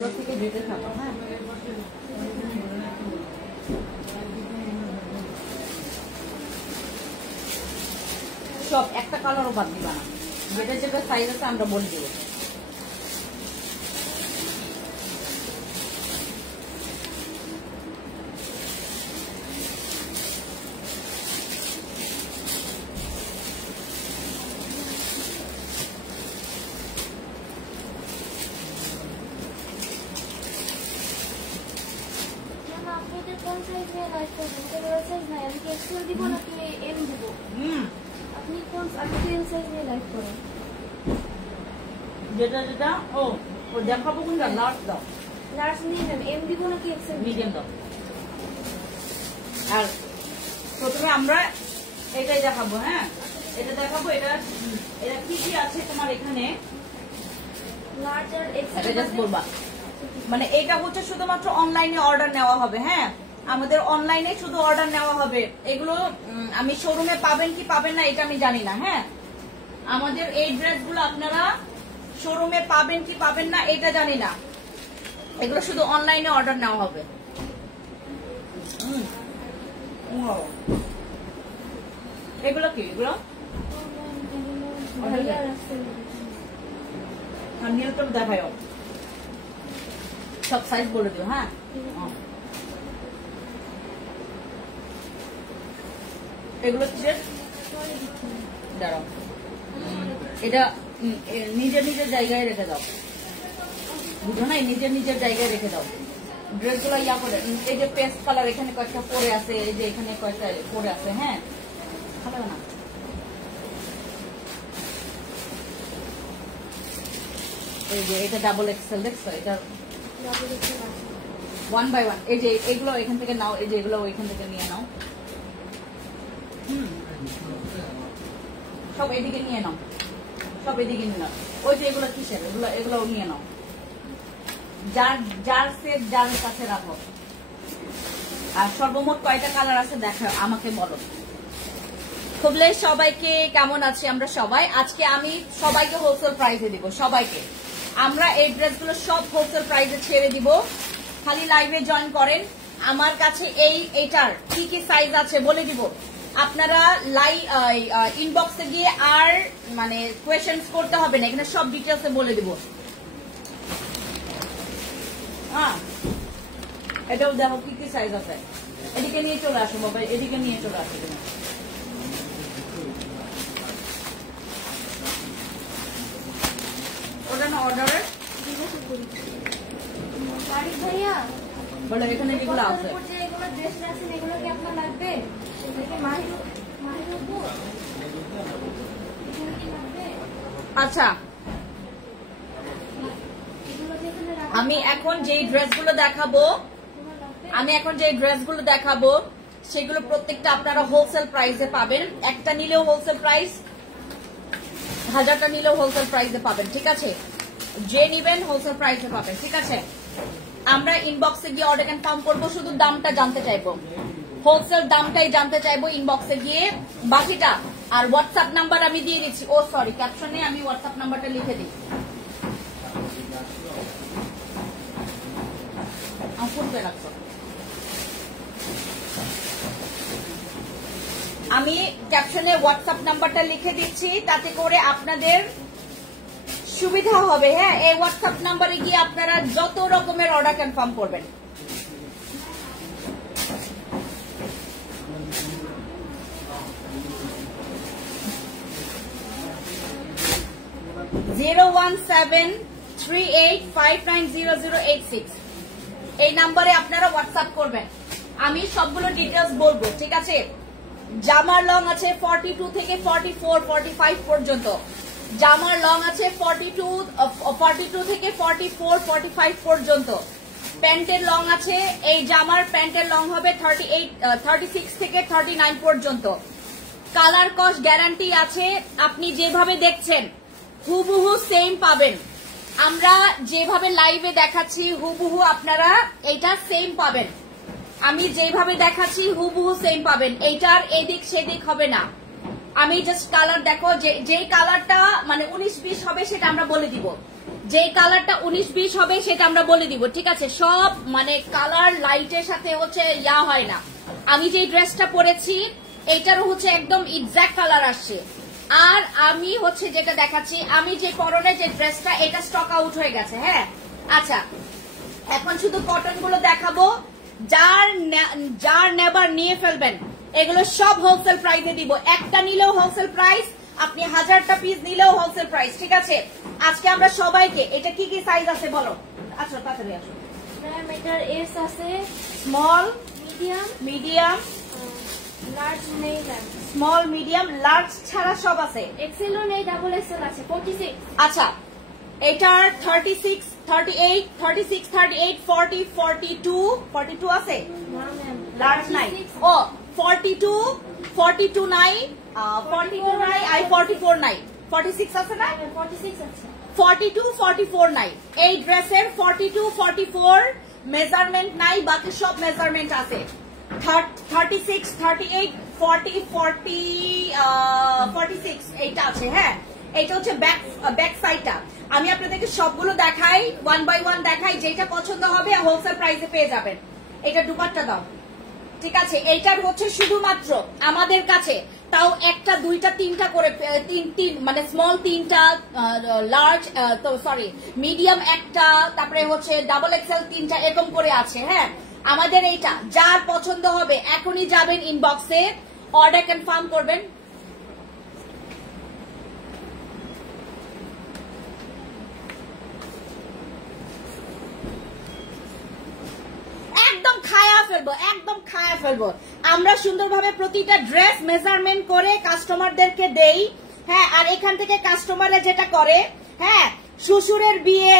থেকে যেতে থাকো। হ্যাঁ, সব একটা কালারও বাদ দিবা না, যেটা যেটা সাইজ আছে আমরা বলে দেবো। যেটা যেটা ও দেখাবো কোনটা, লার্জ দাও, লার্জ নিয়ে নেন, এম দিব নাকি এক্সেল? মিডিয়াম দাও। আর প্রথমে আমরা এটাই দেখাবো। হ্যাঁ, এটা দেখাবো। এটা এটা কি কি আছে তোমার এখানে, লার্জ আর এক্সেল এটা জাস্ট বলবা। মানে এটা হচ্ছে শুধুমাত্র অনলাইনে অর্ডার নেওয়া হবে। হ্যাঁ, আমাদের অনলাইনে শুধু অর্ডার নেওয়া হবে। এগুলো আমি শোরুমে পাবেন কি পাবেন না এটা আমি জানি না। হ্যাঁ, আমাদের এই ড্রেসগুলো আপনারা শোরুমে পাবেন কি পাবেন না এটা জানি না। এগুলো শুধু অনলাইনে অর্ডার নেওয়া হবে। এগুলো কি, এগুলো নীলটা দেখায়, সব সাইজ বলে দিও। হ্যাঁ, এগুলো কিসের, দাঁড়াও, এটা নিজের নিজের জায়গায় রেখে দাও, বুঝো না, নিজের নিজের জায়গায় রেখে দাও ড্রেসগুলো। ইয়া করে, এই যে পেস্ট কালার এখানে কয়েকটা পরে আছে, এই যে এখানে কয়েকটা পরে আছে। হ্যাঁ, ভালো না, এই যে এটা ডাবল এক্সেল, দেখছো? এটা 1 বাই 1। এই যে এগুলো এখান থেকে নাও, এই যে এগুলো ওইখান থেকে নিয়ে নাও। সব এদিকে নিয়ে নাও, সব এদিকে নিয়ে নাও। ওই যে এগুলো কিসের, এগুলো এগুলো নিয়ে নাও। যার যার সেট যার কাছে রাখো। আর সর্বমোট কয়টা কালার আছে দেখো, আমাকে বলো। খুবলে সবাইকে কেমন আছি আমরা সবাই? আজকে আমি সবাইকে হোলসেল প্রাইসে দিব, সবাইকে। আমরা এই ড্রেসগুলো সব হোলসেল প্রাইসে ছেড়ে দিব। খালি লাইভে জয়েন করেন। আমার কাছে এইটার কি কি সাইজ আছে বলে দিব। আপনারা ইনবক্সে গিয়ে আর মানে কোয়েশ্চেন্স করতে হবে না, এখানে সব ডিটেলসে বলে দিব। হ্যাঁ, এটাও দেখো কি কি সাইজ আছে। এদিকে নিয়ে চলে আসো বাবা, এদিকে নিয়ে চলে আসো। ওটা না অর্ডারের ভাইয়া বলে, এখানে যেগুলো আছে এগুলো ড্রেস আছে, এগুলো কি আপনার লাগবে? আচ্ছা, আমি এখন যেই ড্রেসগুলো দেখাবো সেগুলো প্রত্যেকটা আপনারা হোলসেল প্রাইসে পাবেন। একটা নিলেও হোলসেল প্রাইস, 1000টা নিলেও হোলসেল প্রাইসে পাবেন। ঠিক আছে, যে নিবেন হোলসেল প্রাইসে পাবেন। ঠিক আছে, আমরা ইনবক্সে গিয়ে অর্ডার কনফার্ম করবো, শুধু দামটা জানতে চাইবো, হোলসেল দামটাই জানতে চাইবো ইনবক্সে গিয়ে, বাকিটা। আর হোয়াটসঅ্যাপ নাম্বার আমি দিয়ে দিচ্ছি। ও সরি, ক্যাপশনে আমি হোয়াটসঅ্যাপ নাম্বারটা লিখে দিই। আমি ক্যাপশনে হোয়াটসঅ্যাপ নাম্বারটা লিখে দিচ্ছি, তাতে করে আপনাদের সুবিধা হবে। হ্যাঁ, এই হোয়াটসঅ্যাপ নাম্বারে গিয়ে আপনারা যত রকমের অর্ডার কনফার্ম করবেন। এই নাম্বারে আপনারা হোয়াটসঅ্যাপ করবেন, আমি সবগুলো ডিটেলস বলবো। ঠিক আছে, জামার লং আছে 42 থেকে 44 45 পর্যন্ত। জামার লং আছে 42 থেকে 44 45 পর্যন্ত। প্যান্টের লং আছে, এই জামার প্যান্টের লং হবে 36 থেকে 39 পর্যন্ত। কালার কস গ্যারান্টি আছে। আপনি যেভাবে দেখছেন হুবহু সেম পাবেন। আমরা যেভাবে লাইভে দেখাচ্ছি হুবহু আপনারা এইটা সেম পাবেন। আমি যেভাবে দেখাচ্ছি হুবহু সেম পাবেন। এইটার এদিক সেদিক হবে না। আমি জাস্ট কালার দেখো, যে কালারটা মানে 19-20 হবে সেটা আমরা বলে দিব। যে কালারটা 19-20 হবে সেটা আমরা বলে দিব, ঠিক আছে? সব মানে কালার লাইটের সাথে হচ্ছে ইয়া হয় না। আমি যে ড্রেসটা পরেছি এটারও হচ্ছে একদম এক্সাক্ট কালার আসছে। আর আমি হচ্ছে যেটা দেখাচ্ছি, আমি যে পরনে যে ড্রেসটা এটা স্টক আউট হয়ে গেছে। হ্যাঁ, আচ্ছা এখন শুধু কটন গুলো দেখাবো, যার নেবার নিয়ে ফেলবেন। এগুলো সব হোলসেল প্রাইসে দিব, একটা নিলেও হোলসেল প্রাইস, আপনি 1000টা পিস নিলেও হোলসেল প্রাইস, ঠিক আছে? আজকে আমরা সবাইকে, এটা কি কি সাইজ আছে বলো? আচ্ছা তাড়াতাড়ি আসো। ম্যাম এটার এস আছে, স্মল, মিডিয়াম, মিডিয়াম, লার্জ নেই ম্যাম। স্মল, মিডিয়াম, লার্জ ছাড়া সব আছে। এক্সেলও নেই, ডাবল এক্সেল আছে 46। আচ্ছা এটার 36, 38, 36, 38, 40, 42 আছে, না ম্যাম লার্জ নাই। ও 42, 42 নাই, 42 নাই, 44 নাই, 46 আছে না? 46 আছে। 42, 44 নাই। এই ড্রেসের 42, 44 মেজারমেন্ট নাই, বাকি সব মেজারমেন্ট আছে। 36, 38, 40, 46 এইটা আছে। হ্যাঁ, এইটা হচ্ছে ব্যাক সাইডটা। আমি আপনাদেরকে সবগুলো দেখাই, 1 by 1 দেখাই, যেটা পছন্দ হবে হোলসেল প্রাইসে পেয়ে যাবেন। এটা দুপাট্টা দাও, ঠিক আছে? এইটার হচ্ছে শুধুমাত্র আমাদের কাছে তাও একটা, দুইটা, তিনটা করে, তিন মানে স্মল তিনটা, লার্জ তো সরি মিডিয়াম একটা, তারপরে হচ্ছে ডাবল এক্সেল তিনটা, এরকম করে আছে। হ্যাঁ, আমাদের এইটা যার পছন্দ হবে এখনই যাবেন ইনবক্সে, অর্ডার কনফার্ম করবেন। একদম খায়া ফেলবো, একদম খায়া ফেলবো। আমরা সুন্দরভাবে প্রতিটা ড্রেস মেজারমেন্ট করে কাস্টমারদেরকে দেই। হ্যাঁ, আর এখান থেকে কাস্টমাররা যেটা করে, হ্যাঁ শ্বশুরের বিয়ে,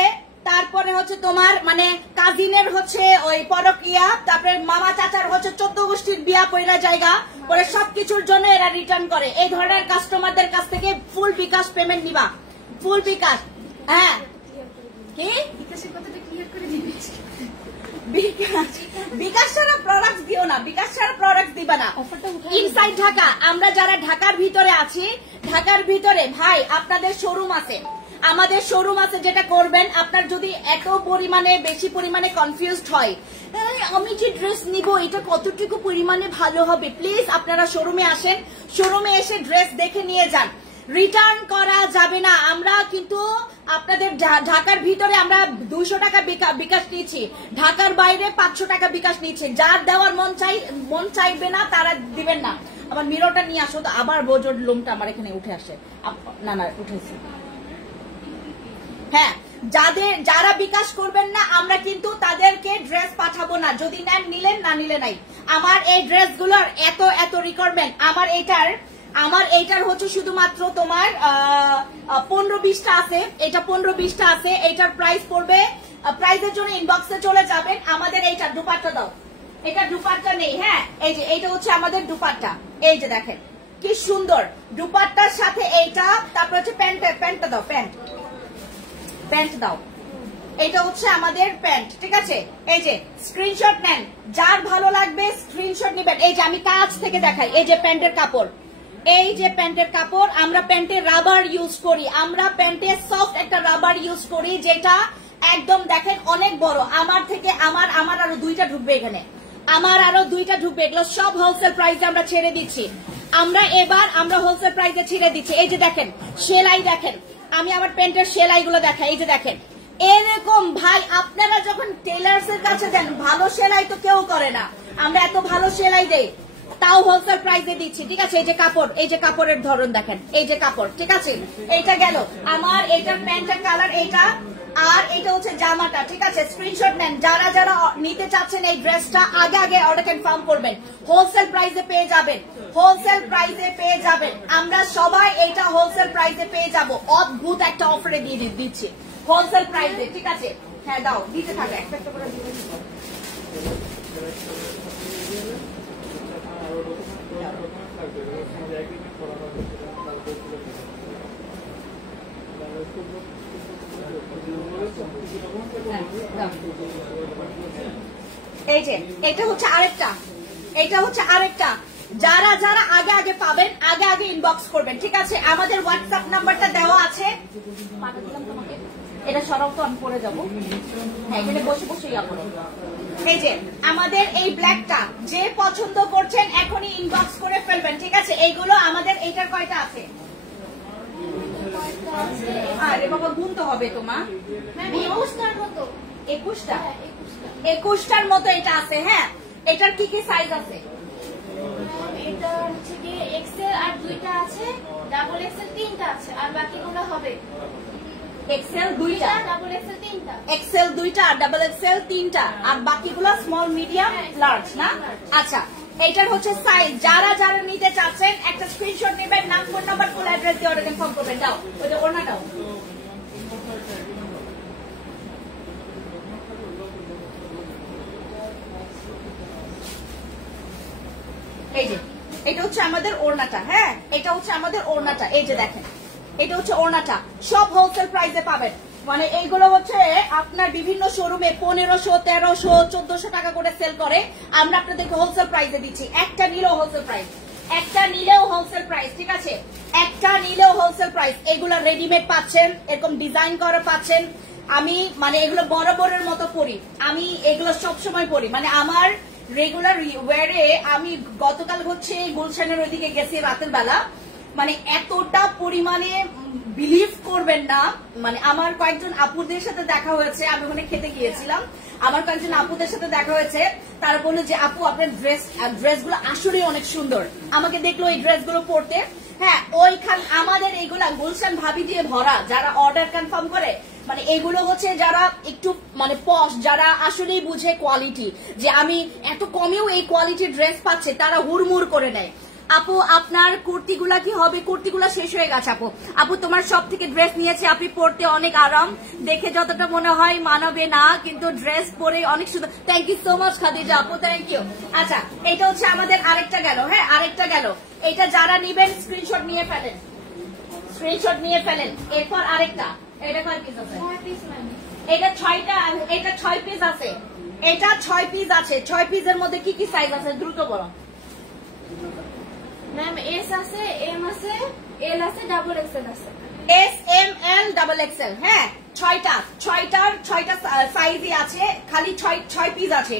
তারপরে হচ্ছে তোমার মানে কাজিনের হচ্ছে ওই পরকিয়া, তারপরে মামা চাচার হচ্ছে 14 গোষ্ঠীর বিয়া পয়লা জায়গা পরে সবকিছুর জন্য এরা রিটার্ন করে। এই ধরনের কাস্টমারদের কাছ থেকে ফুল বিকাশ পেমেন্ট নিবা, ফুল বিকাশ। হ্যাঁ কি বিকাশের কথাটা ক্লিয়ার করে দিচ্ছি। বিকাশ ছাড়া প্রোডাক্ট দিও না, বিকাশ ছাড়া প্রোডাক্ট দিবা না। ইনসাইড ঢাকা, আমরা যারা ঢাকার ভিতরে আছি, ঢাকার ভিতরে ভাই আপনাদের শোরুম আছে, আমাদের শোরুম আছে। যেটা করবেন, আপনার যদি এত পরিমাণে বেশি পরিমাণে কনফিউজড হয় আমি যে ড্রেস নিব এটা কতটুকু পরিমাণে ভালো হবে, প্লিজ আপনারা শোরুমে আসেন, শোরুমে এসে ড্রেস দেখে নিয়ে যান। রিটার্ন করা যাবে না। আমরা কিন্তু আপনাদের ঢাকার ভিতরে আমরা 200 টাকা বিকাশ নিচ্ছি, ঢাকার বাইরে 500 টাকা বিকাশ নিচ্ছে। যার দেওয়ার মন চাইবে না তারা দিবেন না। আমার মিররটা নিয়ে আসো তো, আবার বোজোর লোমটা আমার এখানে উঠে আসে। না না উঠেছে। হ্যাঁ, যারা বিকাশ করবেন না আমরা কিন্তু তাদেরকে ড্রেস পাঠাবো না। যদি নেন নিলেন, না নিলে নাই। আমার এই ড্রেসগুলোর এত রিকোয়ারমেন্ট, আমার এইটার হচ্ছে শুধুমাত্র তোমার 15-20টা আছে, এটা 15-20টা আছে। এইটার প্রাইস পড়বে, প্রাইসের জন্য ইনবক্সে চলে যাবেন। আমাদের এইটার দুপাট্টা দাও, এটা দুপাট্টা নেই। হ্যাঁ, এই যে এইটা হচ্ছে আমাদের দুপাট্টা, এই যে দেখেন কি সুন্দর দুপাট্টার সাথে এইটা। তারপর হচ্ছে প্যান্টটা দাও, প্যান্ট দাও, এটা হচ্ছে আমাদের প্যান্ট, ঠিক আছে? এই যে স্ক্রিনশট নেন, যার ভালো লাগবে স্ক্রিনশট নেবেন। এই যে আমি কাছ থেকে দেখাই, এই যে প্যান্টের কাপড়, এই যে প্যান্টের কাপড়। আমরা প্যান্টে রাবার ইউজ করি, আমরা প্যান্টে সফট একটা রাবার ইউজ করি, যেটা একদম দেখেন অনেক বড়। আমার আরো 2টা ঢুকবে এখানে, আমার আরো 2টা ঢুকবে। এগুলো সব হোলসেল প্রাইসে আমরা ছেড়ে দিচ্ছি। আমরা হোলসেল প্রাইসে ছেড়ে দিচ্ছি। এই যে দেখেন সেলাই, দেখেন আমি আমার প্যান্টের সেলাইগুলো দেখাই। এই যে দেখেন এরকম ভাই, আপনারা যখন টেলার্স এর কাছে যান, ভালো সেলাই তো কেউ করে না, আমরা এত ভালো সেলাই দেই, তাও হোলসেল প্রাইসে দিচ্ছি, ঠিক আছে? এই যে কাপড়, এই যে কাপড়ের ধরন দেখেন, এই যে কাপড়, ঠিক আছে? এইটা গেল আমার, এইটার প্যান্টের কালার এইটা, আর এটা হচ্ছে জামাটা, ঠিক আছে? স্ক্রিনশট নেন। যারা নিতে চাচ্ছেন এই ড্রেসটা আগে অর্ডার কনফার্ম করবেন। হোলসেল প্রাইসে পেয়ে যাবেন, হোলসেল প্রাইসে পেয়ে যাবেন। আমরা সবাই এইটা হোলসেল প্রাইসে পেয়ে যাব। অদ্ভুত একটা অফারে দিয়ে দিচ্ছি হোলসেল প্রাইসে, ঠিক আছে? হ্যাঁ দাও, দিতে থাকে একটা করে দিয়ে। এই যে এটা হচ্ছে আরেকটা, যারা আগে পাবেন আগে ইনবক্স করবেন, ঠিক আছে? আমাদের হোয়াটসঅ্যাপ নাম্বারটা দেওয়া আছে, এটা সরাও তো, আমি পরে যাবো। হ্যাঁ, এখানে বসে বসে ইয়া করো। এই যে আমাদের এই ব্ল্যাকটা যে পছন্দ করছেন এখনই ইনবক্স করে ফেলবেন, ঠিক আছে? এইগুলো আমাদের এইটার কয়টা আছে? আরে বাবা গুনতে হবে তোমার। 21টার মতো। 21টা? 21টার মতো এটা আছে। হ্যাঁ, এটার কি কি সাইজ আছে? এটা হচ্ছে কি এক্সেল আর 2টা আছে, ডাবল এক্সেল 3টা আছে, আর বাকিগুলো হবে এক্সেল 2টা, ডাবল এক্সেল 3টা। এক্সেল 2টা আর ডাবল এক্সেল 3টা, আর বাকিগুলো স্মল মিডিয়াম লার্জ না? আচ্ছা, এইটার হচ্ছে সাইজ। যারা যারা নিতে চাচ্ছেন একটা স্ক্রিনশট নেবেন, নাম ফোন নাম্বার ফুল অ্যাড্রেস দিয়ে অর্ডার কনফার্ম করবেন। দাও ওটা, ওনাটাও এই যে এটা হচ্ছে আমাদের ওড়নাটা। হ্যাঁ, এটা হচ্ছে আমাদের ওড়নাটা। এই যে দেখেন, এটা হচ্ছে ওড়নাটা। সব হোলসেল প্রাইসে পাবেন। মানে এইগুলো হচ্ছে আপনার বিভিন্ন শোরুমে 1500, 1300, 1400 টাকা করে সেল করে, আমরা আপনাদেরকে হোলসেল প্রাইসে দিচ্ছি। একটা নিলেও হোলসেল প্রাইস, একটা নিলেও হোলসেল প্রাইস, ঠিক আছে? একটা নিলেও হোলসেল প্রাইস। এগুলো রেডিমেড পাচ্ছেন, এরকম ডিজাইন করা পাচ্ছেন। আমি মানে এগুলো বরাবরের মতো পরি, আমি এগুলো সবসময় পরি। মানে আমার রেগুলার ওয়ারে আমি গতকাল হচ্ছে গুলশানের ওইদিকে গেছি রাতের বেলা, মানে এতটা পরিমাণে বিলিভ করবেন না। মানে আমার কয়েকজন আপুদের সাথে দেখা হয়েছে, আমি ওখানে খেতে গিয়েছিলাম, আমার কয়েকজন আপুদের সাথে দেখা হয়েছে, তারা বললো যে আপু আপনার ড্রেসগুলো আসলে অনেক সুন্দর। আমাকে দেখলো এই ড্রেসগুলো পরতে। হ্যাঁ, ওইখান আমাদের এইগুলা গুলশান ভাবি দিয়ে ভরা, যারা অর্ডার কনফার্ম করে। মানে এগুলো হচ্ছে যারা একটু মানে পশ, যারা আসলেই বুঝে কোয়ালিটি, যে আমি এত কমেও এই কোয়ালিটির ড্রেস পাচ্ছে, তারা হুড়মুড় করে নেয়। আপু আপনার কুর্তিগুলা কি হবে? কুর্তিগুলা শেষ হয়ে গেছে আপু। আপু তোমার সব থেকে ড্রেস নিয়েছি, আপনি পরতে অনেক আরাম, দেখে যতটা মনে হয় মানাবে না, কিন্তু ড্রেস পরে অনেক সুন্দর। Thank you so much Khadija আপু, থ্যাংক ইউ। আচ্ছা, এটা হচ্ছে আমাদের আরেকটা গেল। হ্যাঁ, আরেকটা গেল। এটা যারা নিবেন স্ক্রিনশট নিয়ে ফেলেন, স্ক্রিনশট নিয়ে ফেলেন। এরপর আরেকটা, এটা কয় পিস আছে? 6 পিস মানে এটা 6টা, এটা 6 পিস আছে। এটা 6 পিস আছে। 6 পিসের মধ্যে কি কি সাইজ আছে দ্রুত বলো। ম্যাম এস আছে, এম আছে, এল আছে, ডাবল এক্সেল আছে। এস, এম, এল, ডাবল এক্সেল। হ্যাঁ, 6টা সাইজই আছে, খালি 6 পিস আছে।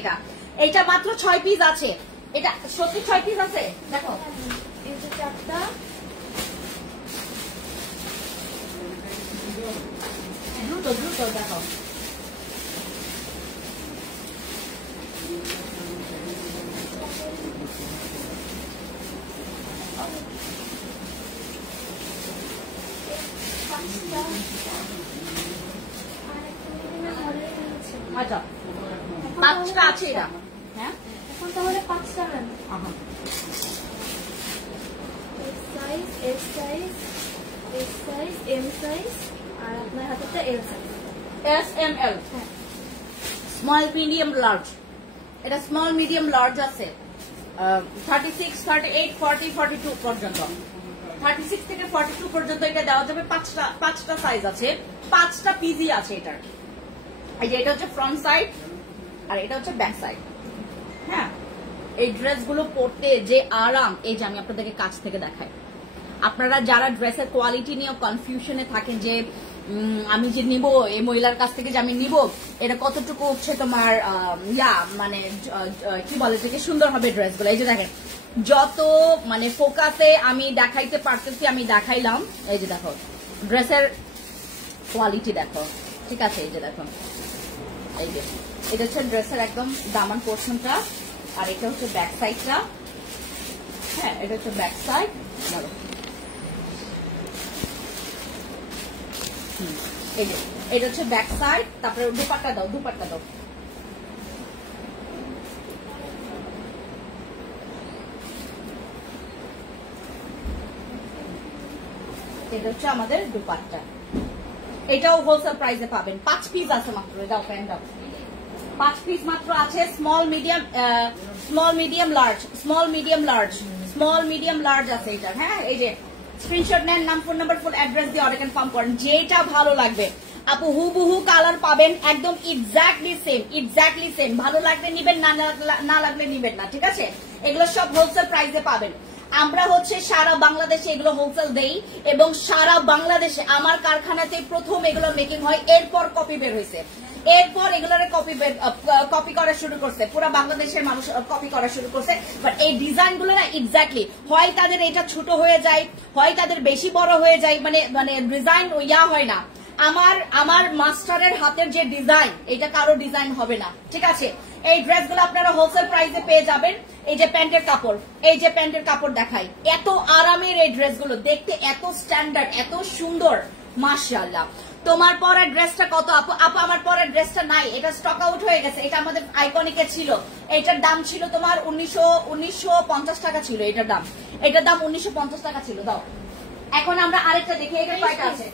এটা মাত্র 6 পিস আছে। এটা সত্যি 6 পিস আছে। দেখো এই যে 4টা, দ্রুত দ্রুত দেখো। আচ্ছা, 5টা আছে এটা। হ্যাঁ, এখন তাহলে 5টা ma'am. Size, S size, S size, M size, আর আপনার হাতেরটা L size. S, M, L, small medium large. এটা স্মল মিডিয়াম লার্জ আছে 36, 38, 40, 42 পর্যন্ত। 36 থেকে 42 পর্যন্ত এটা দেওয়া যাবে। 5টা সাইজ আছে, 5টা পিসই আছে এটার। এই যে এটা হচ্ছে ফ্রন্ট সাইড আর এটা হচ্ছে ব্যাক সাইড। হ্যাঁ, এই ড্রেসগুলো পরতে যে আরাম, এই যে আমি আপনাদেরকে কাছ থেকে দেখাই। আপনারা যারা ড্রেসের কোয়ালিটি নিয়ে কনফিউশনে থাকেন যে আমি যে নিব এই মহিলার কাছ থেকে, যে আমি নিব এটা কতটুকু হচ্ছে তোমার মানে কি বলে যে সুন্দর হবে ড্রেসগুলো। এই যে দেখেন, যত মানে ফোকাসে আমি দেখাইতে পারতেছি আমি দেখাইলাম। এই যে দেখো ড্রেসের কোয়ালিটি দেখো, ঠিক আছে? এই যে দেখো, এই যে এটা হচ্ছে ড্রেসের একদম দামান পোর্শনটা, আর এটা হচ্ছে ব্যাক সাইডটা। হ্যাঁ, এটা হচ্ছে ব্যাক সাইড। এই যে এটা হচ্ছে ব্যাক সাইড। তারপরে দুপাট্টা দাও, দুপাট্টা দাও। এটা হচ্ছে আমাদের দুপাট্টা। এটাও হোলসেল প্রাইসে পাবেন। 5 পিস আছে মাত্র। দাও প্যান্ট দাও, 5 পিস মাত্র আছে। Small medium, small medium large, small medium large, small medium large আছে এটা। হ্যাঁ, এই যে স্ক্রিনশট নেন, নাম ফোন নাম্বার ফুল অ্যাড্রেস দিয়ে অর্ডার কনফার্ম করেন। যেটা ভালো লাগবে আপু হুবহু কালার পাবেন, একদম এক্স্যাক্টলি সেম, এক্স্যাক্টলি সেম। ভালো লাগলে নিবেন, না লাগলে নিবেন না, ঠিক আছে? এগুলো সব হোলসেল প্রাইসে পাবেন। আমরা হচ্ছে সারা বাংলাদেশে এগুলো হোলসেল দেই এবং সারা বাংলাদেশে আমার কারখানাতে প্রথম এগুলো মেকিং হয়, এরপর কপি বের হয়েছে, এরপর এগুলোর কপি করা শুরু করছে, পুরো বাংলাদেশের মানুষ কপি করা শুরু করছে। বাট এই ডিজাইন গুলো না এক্স্যাক্টলি হয় তাদের এটা ছোট হয়ে যায়, হয় তাদের বেশি বড় হয়ে যায়, মানে ডিজাইন ইয়া হয় না। আমার মাস্টারের হাতের যে ডিজাইন, এটা কারো ডিজাইন হবে না, ঠিক আছে। এই ড্রেসগুলো আপনারা হোলসেল প্রাইসে পেয়ে যাবেন। এই যে প্যান্টের কাপড়, এই যে প্যান্টের কাপড় দেখাই, এত আরামের এই ড্রেসগুলো, দেখতে এত স্ট্যান্ডার্ড, এত সুন্দর, মাশাআল্লাহ। তোমার পরের ড্রেসটা কত আপু? আপু আমার পরের ড্রেসটা নাই, এটা স্টক আউট হয়ে গেছে। এটা আমাদের আইকনিকে ছিল, এটার দাম ছিল তোমার 1950 টাকা ছিল এটার দাম, এটার দাম 1950 টাকা ছিল। দাও এখন আমরা আরেকটা দেখি, এটা কয়টা আছে?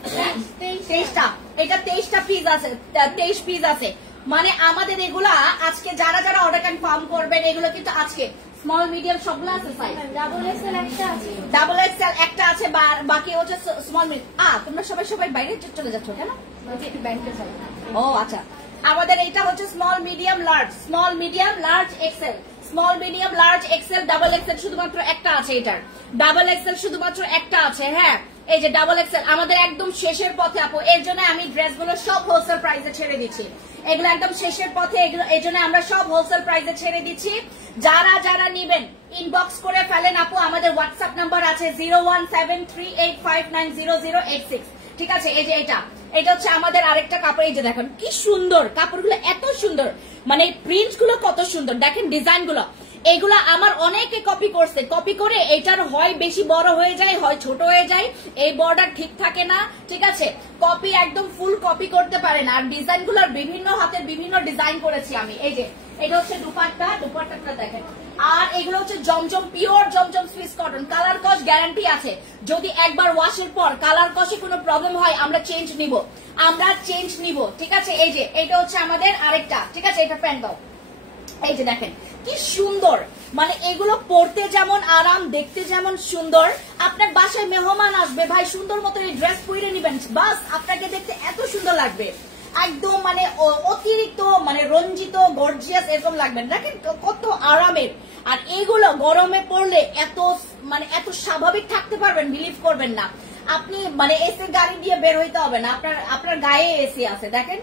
23টা। এটা 23টা পিস আছে, 23 পিস আছে। মানে আমাদের এগুলা আজকে যারা যারা অর্ডার কনফার্ম করবেন, এগুলো কিন্তু আজকে স্মল মিডিয়াম সবগুলো আছে সাইজ। ডাবল এক্সেল একটা আছে, ডাবল এক্সেল একটা আছে, বাকি হচ্ছে স্মল মিডিয়াম। তোমরা সবাই বাইরে চলে যাচ্ছ কেন? ও আচ্ছা, আমাদের এটা হচ্ছে small medium large, small medium large Excel, small medium large XL, double Excel শুধুমাত্র একটা আছে। এটার ডাবল এক্সেল শুধুমাত্র একটা আছে। হ্যাঁ, এই যে ডাবল এক্সেল আমাদের একদম শেষের পথে আপু, এর জন্য আমি ড্রেসগুলো সব হোলসেল প্রাইসে ছেড়ে দিচ্ছি। এগুলো একদম শেষের পথে, এগুলো এই জন্য আমরা সব হোলসেল প্রাইসে ছেড়ে দিচ্ছি। যারা যারা নিবেন ইনবক্স করে ফেলেন আপু, আমাদের হোয়াটসঅ্যাপ নাম্বার আছে 01738590086, ঠিক আছে। এই যে এটা হচ্ছে আমাদের আরেকটা কাপড়। এই যে দেখেন কি সুন্দর কাপড়গুলো, এত সুন্দর, মানে প্রিন্ট গুলো কত সুন্দর, দেখেন ডিজাইন গুলো। এগুলা আমার অনেকে কপি করছে, কপি করে এটার হয় বেশি বড় হয়ে যায়, হয় ছোট হয়ে যায়, এই বর্ডার ঠিক থাকে না, ঠিক আছে। কপি একদম ফুল কপি করতে পারে না। আর ডিজাইন গুলোর বিভিন্ন হাতের বিভিন্ন ডিজাইন করেছি আমি। এই যে এটা হচ্ছে দুপাট্টাটা দেখেন। আর এগুলো হচ্ছে জমজম, পিওর জমজম সুইস কটন, কালার কস গ্যারান্টি আছে। যদি একবার ওয়াশের পর কালার কসে কোনো প্রবলেম হয়, আমরা চেঞ্জ নিব, ঠিক আছে। এই যে এটা হচ্ছে আমাদের আরেকটা, ঠিক আছে। এটা প্যান্ট দাও। এই যে দেখেন কি সুন্দর, মানে এগুলো পরতে যেমন আরাম, দেখতে যেমন সুন্দর। আপনার বাসায় মেহমান আসবে, ভাই সুন্দর মতো এই ড্রেস পরে নিবেন, বাস আপনাকে দেখতে এত সুন্দর লাগবে, একদম মানে অতিরিক্ত মানে রঞ্জিত গর্জিয়াস এরকম লাগবে। দেখেন কত আরামের। আর এগুলো গরমে পরলে এত স্বাভাবিক থাকতে পারবেন, বিলিভ করবেন না আপনি। মানে এসি গাড়ি দিয়ে বের হইতে হবে না, আপনার গায়ে এসি আছে, দেখেন।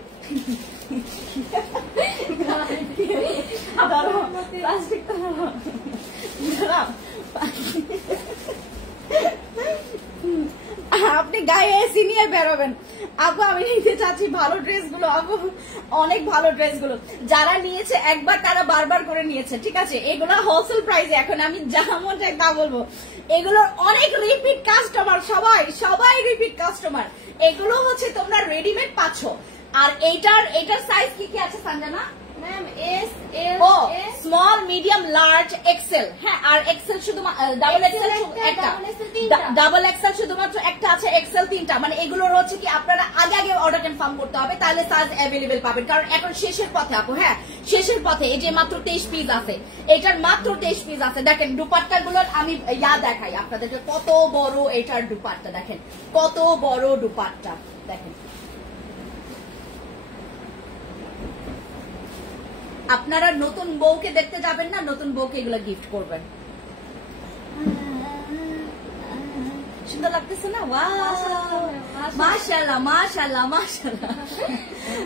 আপনি গায়ে এসি নিয়ে বেরোবেন। আপু আমি নিতে চাচ্ছি ভালো ড্রেসগুলো, আপু অনেক ভালো ড্রেসগুলো। যারা নিয়েছে একবার তারা বারবার করে নিয়েছে, ঠিক আছে। এগুলো হোলসেল প্রাইসে, এখন আমি যা মন চাই তা বলবো। এগুলোর অনেক রিপিট কাস্টমার, সবাই রিপিট কাস্টমার। এগুলো হচ্ছে তোমরা রেডিমেড পাচ্ছ। আর এইটার সাইজ কি কি আছে সঞ্জনা ম্যাম? এস, এল, স্মল, মিডিয়াম, লার্জ, এক্সেল। হ্যাঁ, আর এক্সেল শুধু ডাবল এক্সেল একটা, ডাবল এক্সেল শুধুমাত্র একটা আছে, এক্সেল 3টা। মানে এগুলোর হচ্ছে কি আপনারা আগে অর্ডার কনফার্ম করতে হবে, তাহলে সাইজ অ্যাভেলেবেল পাবেন। কারণ এখন শেষের পথে আপু, হ্যাঁ শেষের পথে। এই যে মাত্র 23 পিস আছে, এটার মাত্র 23 পিস আছে। দেখেন দুপাট্টা গুলোর আমি দেখাই আপনাদেরকে, কত বড় এটার দুপাট্টা, দেখেন কত বড় দুপাট্টা, দেখেন। আপনারা নতুন বউকে দেখতে যাবেন না, নতুন বউকে এগুলো গিফট করবেন। সুন্দর লাগতেছে না? মাশাআল্লাহ মাশাআল্লাহ মাশাআল্লাহ।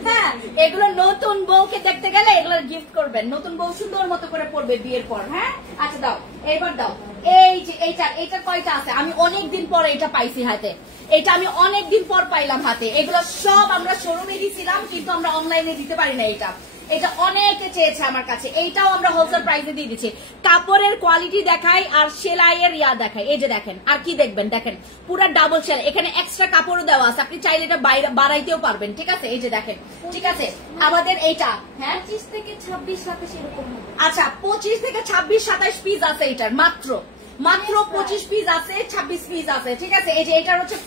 হ্যাঁ, এগুলো নতুন বউকে দেখতে গেলে এগুলো গিফট করবেন, নতুন বউ সুন্দর মতো করে পরবে বিয়ের পর। হ্যাঁ আচ্ছা দাও, এবার দাও। এই যে এইটা কয়টা আছে? আমি অনেকদিন পর এটা পাইছি হাতে, এটা আমি অনেকদিন পর পাইলাম হাতে। এগুলো সব আমরা শোরুমে দিয়েছিলাম, কিন্তু আমরা অনলাইনে দিতে পারি না। এটা অনেকে চেয়েছে আমার কাছে, এইটাও আমরা হোলসেল প্রাইসে দিয়ে দিচ্ছি। কাপড়ের কোয়ালিটি দেখাই আর সেলাইয়ের দেখাই। এই যে দেখেন, আর কি দেখবেন, দেখেন পুরো ডাবল সেলাই, এখানে এক্সট্রা কাপড়ও দেওয়া আছে, আপনি চাইলে এটা বাড়াইতেও পারবেন, ঠিক আছে। এই যে দেখেন, ঠিক আছে। আমাদের এইটা 25 থেকে 26 27 এরকম হবে। আচ্ছা 25 থেকে 26 27 পিস আছে এটার, মাত্র 25 পিস আছে, 26 পিস আছে, ঠিক আছে। এই যে এটার হচ্ছে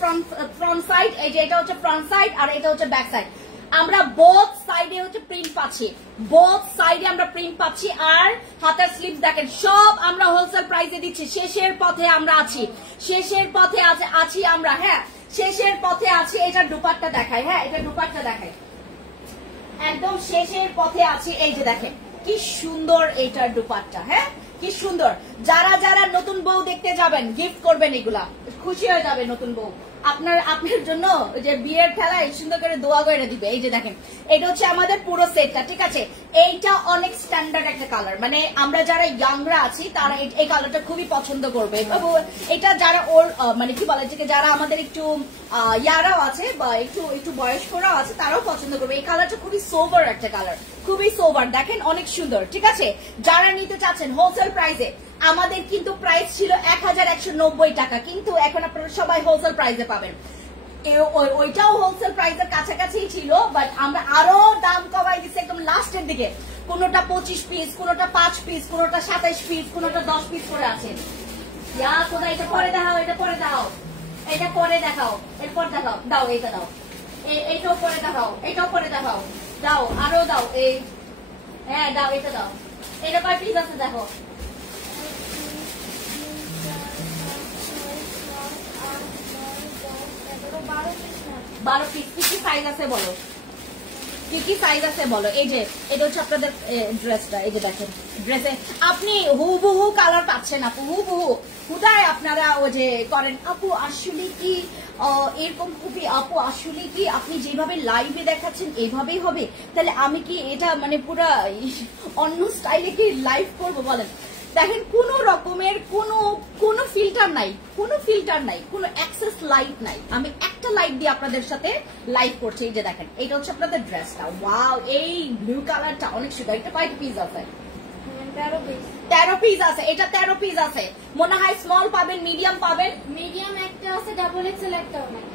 ফ্রন্ট সাইড, এই যে এটা হচ্ছে ফ্রন্ট সাইড, আর এটা হচ্ছে ব্যাক সাইড। আমরা বোথ সাইডে হচ্ছে প্রিন্ট পাচ্ছি, আর হাতের স্লিপ দেখেন, সব আমরা হোলসেল প্রাইসে দিচ্ছি। শেষের পথে আমরা আছি, আমরা। হ্যাঁ শেষের পথে আছি। এটার দুপাট্টা দেখাই, হ্যাঁ এটা দুপাট্টা দেখাই, একদম শেষের পথে আছি। এই যে দেখেন কি সুন্দর এইটার দুপাট্টা, হ্যাঁ কি সুন্দর। যারা যারা নতুন বউ দেখতে যাবেন গিফট করবেন, এগুলা খুশি হয়ে যাবে নতুন বউ। আপনার জন্য যে বিয়ের খেলায় সুন্দর করে দোয়া করে দিবে। এই যে দেখেন, এটা হচ্ছে আমাদের পুরো সেটটা, ঠিক আছে। এইটা অনেক স্ট্যান্ডার্ড একটা কালার, মানে আমরা যারা ইয়াংরা আছি তারা এই কালারটা খুবই পছন্দ করবে। এটা যারা ওর মানে কি বলে যে যারা আমাদের একটু ইয়ারাও আছে বা একটু একটু বয়স্করাও আছে তারাও পছন্দ করবে। এই কালারটা খুবই সোবার একটা কালার, খুবই সোবার, দেখেন অনেক সুন্দর, ঠিক আছে। যারা নিতে চাচ্ছেন হোলসেল প্রাইসে, আমাদের কিন্তু প্রাইস ছিল 1190 টাকা, কিন্তু এখন আপনারা সবাই হোলসেল প্রাইসে পাবেন। ওইটাও হোলসেল প্রাইসের কাছাকাছি ছিল, বাট আমরা আরো দাম কমাই দিচ্ছি একদম লাস্টের দিকে। কোনোটা 25 পিস, কোনোটা 5 পিস, কোনোটা 27 পিস, কোনোটা 10 পিস করে আছে। কোথায় এটা পরে দেখাও, এটা পরে দেখাও, এটা পরে দেখাও, এরপর দেখাও, দাও এইটা দাও, এইটাও পরে দেখাও, এটাও পরে দেখাও, দাও আরো দাও, এই হ্যাঁ দাও, এটা দাও। এটা কয় পিস আছে দেখো। 12 পিস। কি কি সাইজ আছে বলো, কি কি সাইজ আছে বলো। এই যে এটা হচ্ছে আপনাদের ড্রেসটা, এই যে দেখেন ড্রেসে আপনি হুবহু কালার পাচ্ছেন আপু, হুবহু। কোথায় আপনারা ও যে করেন আপু আসলে কি এরকম খুবই, আপু আসলে কি আপনি যেভাবে লাইভে দেখাচ্ছেন এইভাবেই হবে, তাহলে আমি কি এটা মানে পুরা অন্য স্টাইলে কি লাইভ করবো বলেন। দেখেন কোন রকমের কোনো ফিল্টার নাই, কোনো ফিল্টার নাই, কোনো অ্যাক্সেস লাইট নাই। আমি একটা লাইট দিয়ে আপনাদের সাথে লাইভ করছি। এই যে দেখেন, এটা হচ্ছে আপনাদের ড্রেসটা। ওয়াও, এই ব্লু কালারটা অনেক সুন্দর। এটা কয়টা পিস আছে? 13 পিস আছে। এটা 13 পিস আছে। মনে হয় স্মল পাবেন, মিডিয়াম পাবেন। মিডিয়াম একটা আছে, ডাবল এক্সেল একটাও নাই।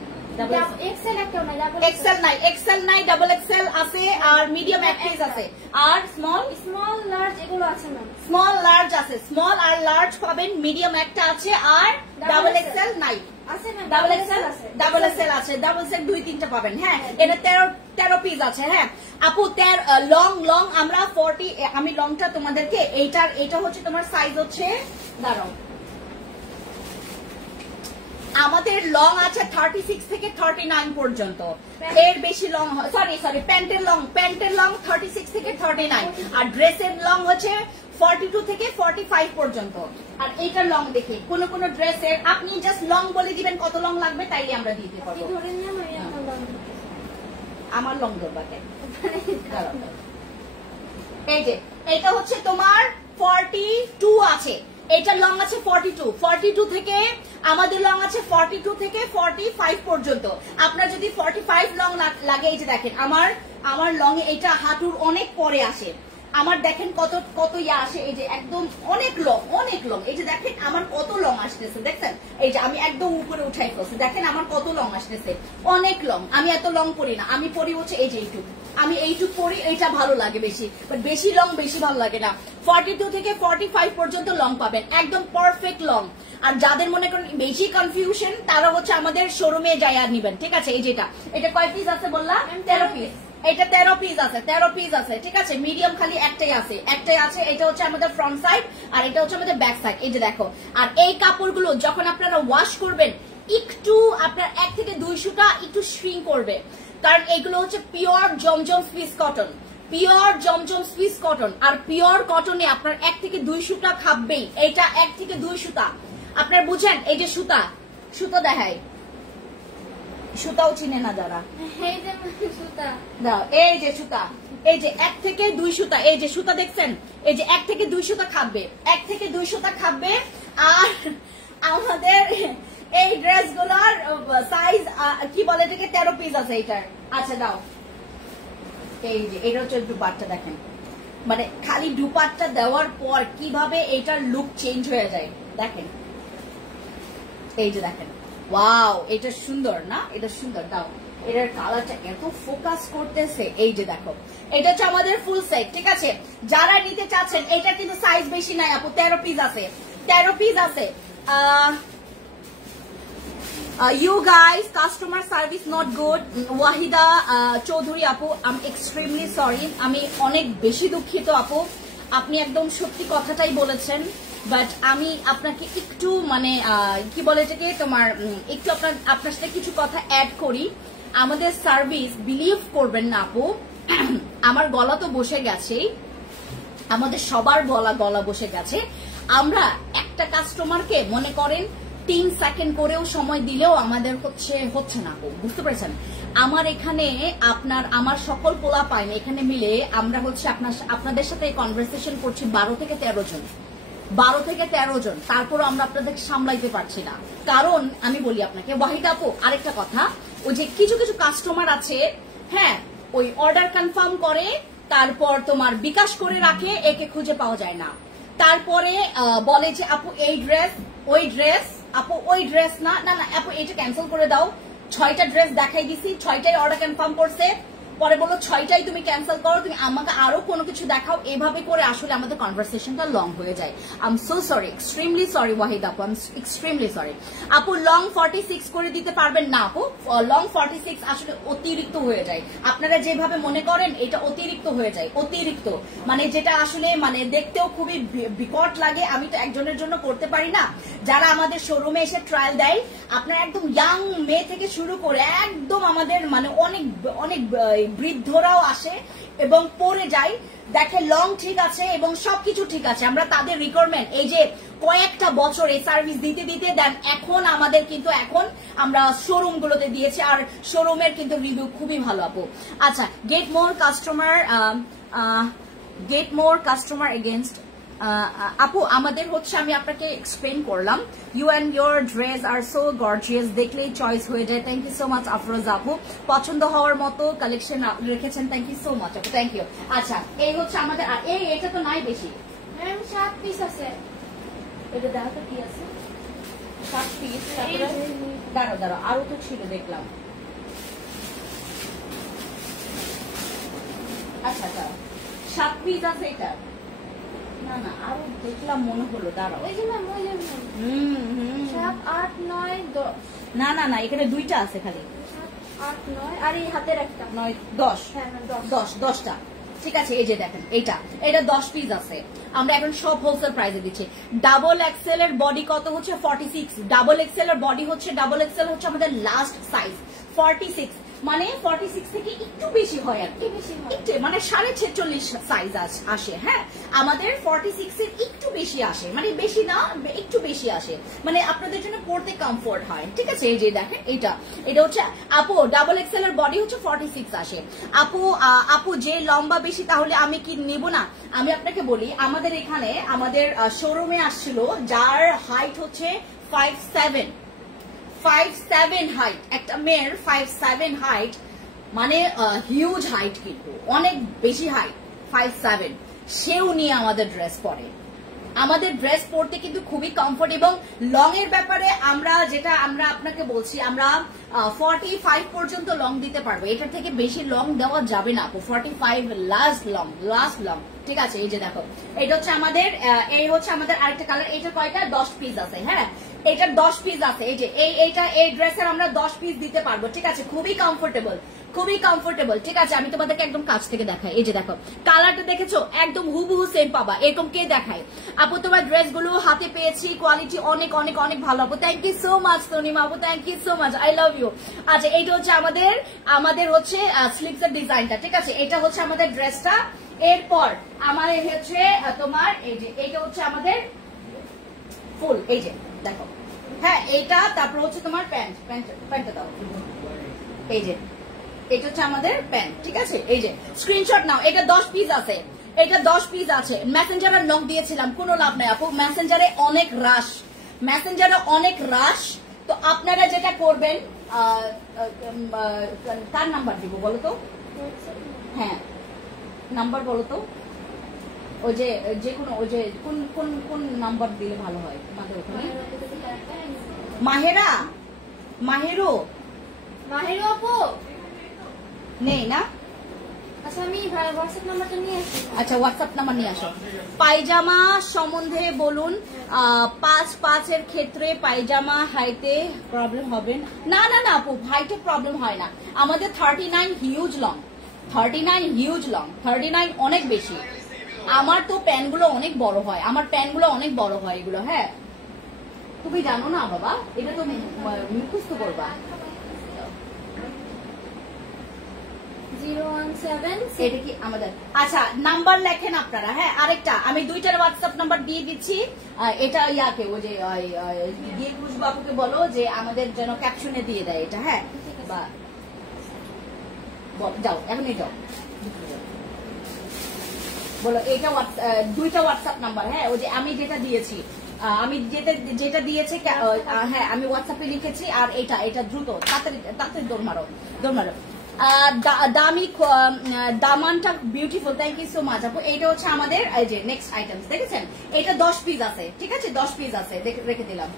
এক্সেল নাই, ডাবল এক্সেল আছে, আর মিডিয়াম এক পিস আছে, আর স্মল লার্জ এগুলো আছে না। স্মল লার্জ আছে, স্মল আর লার্জ পাবেন, মিডিয়াম একটা আছে, আর ডাবল এক্সেল নাই। ডাবল এক্সেল আছে, ডাবল এক্সেল 2-3টা পাবেন। হ্যাঁ, এটা 13 পিস আছে। হ্যাঁ আপু, লং আমরা 40, আমি লংটা তোমাদেরকে এটা হচ্ছে তোমার সাইজ হচ্ছে, দাঁড়াও, আমাদের লং আছে 36 থেকে 39 পর্যন্ত। এর বেশি লং, সরি প্যান্টের লং 36 থেকে 39, আর ড্রেসের লং হচ্ছে 42 থেকে 45 পর্যন্ত। আর এইটার লং দেখে কোন ড্রেসের আপনি জাস্ট লং বলে দিবেন কত লং লাগবে, তাইলে আমরা দিতে পারবো। আমার লং ধরবাকে এই যে এটা হচ্ছে তোমার 42 আছে, এটা লং আছে 42 থেকে আমাদের লং আছে 42 থেকে 45 পর্যন্ত। আপনার যদি 45 লং লাগে, এই যে দেখেন আমার লং এ এটা হাঁটুর অনেক পরে আসে। আমার দেখেন কত ইয়া আসে, এই যে একদম অনেক লং, এই যে দেখেন আমার কত লং আসতেছে, দেখছেন এই যে আমি একদম উপরে উঠাই ফেলছি, দেখেন আমার কত লং আসতেছে, অনেক লং। আমি এত লং পরি না, আমি পরি হচ্ছে এই যে এইটুক, আমি এইটুক পরি, এইটা ভালো লাগে বেশি, বাট বেশি লং বেশি ভালো লাগে না। 42 থেকে 45 পর্যন্ত লং পাবেন, একদম পারফেক্ট লং। আর যাদের মনে করেন বেশি কনফিউশন, তারা হচ্ছে আমাদের শোরুমে যাই আর নিবেন, ঠিক আছে। এই যেটা, এটা কয় পিস আছে বললাম? 13 পিস। এটা 13 পিস আছে, ঠিক আছে। মিডিয়াম খালি একটাই আছে। এটা হচ্ছে আমাদের ফ্রন্ট সাইড, আর এটা হচ্ছে আমাদের ব্যাক সাইড। এই যে দেখো, আর এই কাপড়গুলো যখন আপনারা ওয়াশ করবেন, একটু আপনার 1 থেকে 2 সুতা একটু শ্রিঙ্ক করবে, কারণ এগুলো হচ্ছে পিওর জমজম সুইস কটন, আর পিওর কটনে আপনার 1 থেকে 2 সুতা খাববেই। এটা 1 থেকে 2 সুতা আপনার বুঝেন। এই যে সুতা দেখায়, সুতাও চিনে না যারা, এই যে সুতা, এই যে 1 থেকে 2 সুতা, এই যে সুতা দেখছেন, এই যে 1 থেকে 2 সুতা খাববে, 1 থেকে 2 সুতা খাববে। আর আমাদের এই ড্রেসগুলোর সাইজ কি বলে এটাকে, 13 পিস আছে এটার। আচ্ছা দাও, এই যে এটা হচ্ছে দুপাট্টা, দেখেন মানে খালি দুপাট্টা দেওয়ার পর কিভাবে এটার লুক চেঞ্জ হয়ে যায়, দেখেন এই যে দেখেন, ওয়াও এটা সুন্দর না, এটা সুন্দর। দাও, এটার কালারটা এত ফোকাস করতেছে। এই যে দেখো, এটা হচ্ছে আমাদের ফুল সেট, ঠিক আছে। যারা নিতে চাচ্ছেন, এটা কিন্তু সাইজ বেশি নাই আপু, 13 পিস আছে। You guys, customer service not good. Waheeda Chowdhury আপু, I'm extremely sorry, আমি অনেক বেশি দুঃখিত আপু, আপনি একদম সত্যি কথাটাই বলেছেন, বাট আমি আপনাকে একটু মানে কি বলে এটাকে, তোমার একটু আপনার সাথে কিছু কথা অ্যাড করি। আমাদের সার্ভিস বিলিভ করবেন না আপু, আমার গলা তো বসে গেছে, আমাদের সবার গলা বসে গেছে। আমরা একটা কাস্টমারকে মনে করেন 3 সেকেন্ড করেও সময় দিলেও আমাদের হচ্ছে না, বুঝতে পেরেছেন? আমার এখানে আমার সকল পোলা পাইনি এখানে মিলে আমরা হচ্ছে আপনাদের সাথে কনভারসেশন করছি 12 থেকে 13 জন, 12 থেকে 13 জন, তারপরও আমরা আপনাদের সামলাইতে পারছি না। কারণ আমি বলি আপনাকে ওয়াহিদ আপু আরেকটা কথা, ওই যে কিছু কিছু কাস্টমার আছে, হ্যাঁ, ওই অর্ডার কনফার্ম করে তারপর তোমার বিকাশ করে রাখে, একে খুঁজে পাওয়া যায় না। তারপরে বলে যে আপু এই ড্রেস ওই ড্রেস, আপু ওই ড্রেস না না না আপু এটা ক্যান্সেল করে দাও। 6টা ড্রেস দেখাই দিছি, 6টাই অর্ডার কনফার্ম করছে, পরে বলো 6টাই তুমি ক্যান্সেল করো, তুমি আমাকে আরো কোনো কিছু দেখাও। এভাবে করে আসলে আমাদের কনভারসেশনটা লং হয়ে যায়। I am so sorry, extremely sorry Wahid আপু, আই এম এক্সট্রিমলি সরি। আপু লং 46 করে দিতে পারবেন না আপু? লং 46 আসলে অতিরিক্ত হয়ে যায়, আপনারা যেভাবে মনে করেন এটা অতিরিক্ত হয়ে যায়, অতিরিক্ত মানে যেটা আসলে মানে দেখতেও খুবই বিকট লাগে। আমি তো একজনের জন্য করতে পারি না, যারা আমাদের শোরুমে এসে ট্রায়াল দেয় আপনার একদম ইয়াং মেয়ে থেকে শুরু করে একদম আমাদের মানে অনেক অনেক বৃদ্ধরাও আসে এবং পরে যায়, দেখে লং ঠিক আছে এবং সবকিছু ঠিক আছে। আমরা তাদের রিকোয়ারমেন্ট এই যে কয়েকটা বছর এই সার্ভিস দিতে দিতে দেন এখন আমাদের কিন্তু এখন আমরা শোরুম গুলোতে দিয়েছি, আর শোরুমের কিন্তু রিভিউ খুবই ভালো আপু। আচ্ছা, গেট মোর কাস্টমার এগেইনস্ট আপু আমাদের হচ্ছে আমি আপনাকে এক্সপ্লেন করলাম, ইউ অ্যান্ড ইয়োর ড্রেস আর সো গর্জিয়াস, দেখলেই চয়েস হয়ে যায়। Thank you so much Afroz আপু, পছন্দ হওয়ার মতো কালেকশন রেখেছেন, থ্যাংক ইউ সো মাচ আপু, থ্যাংক ইউ। আচ্ছা, এই হচ্ছে আমাদের, এটা তো নাই বেশি, ম্যাম 7 পিস আছে। এটা দেখা তো কি আছে, 7 পিস। দাঁড়াও আরো তো ছিল দেখলাম। আচ্ছা 7 পিস আছে এটা, না না আরো দেখলাম মনে হলো, দাঁড়াও। ওই যে ম্যাম ওই যে 7 8 9 10। না না না এখানে 2টা আছে খালি, 8 9 আর এই হাতের একটা 9 10। হ্যাঁ 10টা ঠিক আছে। এই যে দেখেন এটা 10 পিস আছে, আমরা এখন সব হোলসেল প্রাইসে দিচ্ছি। ডাবল এক্সেল এর বডি কত হচ্ছে 46, ডাবল এক্সেল এর বডি হচ্ছে, ডাবল এক্সেল হচ্ছে আমাদের লাস্ট সাইজ 46, মানে 46 থেকে একটু বেশি হয় আর কি, একটু মানে 46.5 সাইজ আসে। হ্যাঁ, আমাদের 46 এর একটু বেশি আসে, মানে বেশি না একটু বেশি আসে, মানে আপনাদের জন্য পড়তে কমফোর্ট হয়, ঠিক আছে। এই যে দেখেন এটা হচ্ছে আপু ডাবল এক্সেল এর বডি হচ্ছে 46 আসে। আপু যে লম্বা বেশি তাহলে আমি কি নেব না? আমি আপনাকে বলি, আমাদের এখানে আমাদের শোরুমে আসছিল যার হাইট হচ্ছে 5'7" হাইট, একটা মেয়ের 5'7" হাইট, মানে হিউজ হাইট, কিন্তু অনেক বেশি হাইট 5'7", সেও নিয়ে আমাদের ড্রেস পরে। আমাদের ড্রেস পরতে কিন্তু খুবই কমফোর্ট, এবং লং এর ব্যাপারে আমরা আপনাকে বলছি, আমরা 45 পর্যন্ত লং দিতে পারবো, এটার থেকে বেশি লং দেওয়া যাবে না আপু, 45 লাস্ট লং, ঠিক আছে। এই যে দেখো এটা হচ্ছে আমাদের, এই হচ্ছে আমাদের আরেকটা কালার, এটা কয়টা 10 পিস আছে, হ্যাঁ এটার 10 পিস আছে। এই যে এই ড্রেসের আমরা 10 পিস দিতে পারবো, ঠিক আছে। খুবই কমফোর্টেবল, ঠিক আছে। আমি তোমাদেরকে একদম কাছ থেকে দেখাই, এই যে দেখো কালারটা দেখেছো, একদম হুবহু সেম পাবা, এরকম কে দেখায় আপু? তোমার ড্রেসগুলো হাতে পেয়েছি, কোয়ালিটি অনেক অনেক অনেক ভালো আপু, thank you so much Tanima আপু, thank you so much, I love you. আচ্ছা, এইটা হচ্ছে আমাদের হচ্ছে স্লিভস এর ডিজাইনটা, ঠিক আছে। এটা হচ্ছে আমাদের ড্রেসটা। এরপর আমাদের হচ্ছে তোমার এই যে এইটা হচ্ছে আমাদের ফুল, এই যে দেখো, হ্যাঁ এইটা, তারপর হচ্ছে তোমার প্যান্টটা দাও, এই যে এটা হচ্ছে আমাদের প্যান্ট, ঠিক আছে। এই যে স্ক্রিনশট নাও, এটা 10 পিস আছে, মেসেঞ্জারে নক দিয়েছিলাম, কোনো লাভ নাই আপু, মেসেঞ্জারে অনেক রাশ, তো আপনারা যেটা করবেন, কার নাম্বার দিব বলো তো? হ্যাঁ নাম্বার বলো তো, ওই যে কোনো ওই যে কোন নাম্বার দিলে ভালো হয় তোমাদের ওখানে? মাহেরু আপু নেই না? আচ্ছা, আমি হোয়াটসঅ্যাপ নাম্বারটা নিয়ে আসি। আচ্ছা, হোয়াটসঅ্যাপ নাম্বার নিয়ে আসো। পায়জামা সম্বন্ধে বলুন, 5'5" এর ক্ষেত্রে পায়জামা হাইটে প্রবলেম হবে না? না আপু, হাইটে প্রবলেম হয় না, আমাদের 39 হিউজ লং, 39 অনেক বেশি। আমার তো প্যান্টগুলো অনেক বড় হয়, এগুলো, হ্যাঁ তুমি জানো না বাবা, এটা তো মুখস্থ করবা। 017 এটা কি আমাদের? আচ্ছা নাম্বার লেখেন আপনারা। হ্যাঁ আরেকটা আমি দুইটার হোয়াটসঅ্যাপ নাম্বার দিয়ে দিচ্ছি। এটা ইয়াকে ওই যে গিয়ে ঘোষ বাবুকে বলো যে আমাদের যেন ক্যাপশনে দিয়ে দেয় এটা। হ্যাঁ বা যাও এখনই যাও বলো এটা দুইটা হোয়াটসঅ্যাপ নাম্বার। হ্যাঁ ওই যে আমি যেটা দিয়েছি আমি যেটা দিয়েছে হ্যাঁ আমি হোয়াটসঅ্যাপে লিখেছি। আর এটা দ্রুত তাড়াতাড়ি দৌড় মারো। দামি দামানটা beautiful, thank you so much আপু। এটা হচ্ছে আমাদের এই যে নেক্সট আইটেমস দেখেছেন, এটা 10 পিস আছে, ঠিক আছে 10 পিস আছে রেখে দিলাম।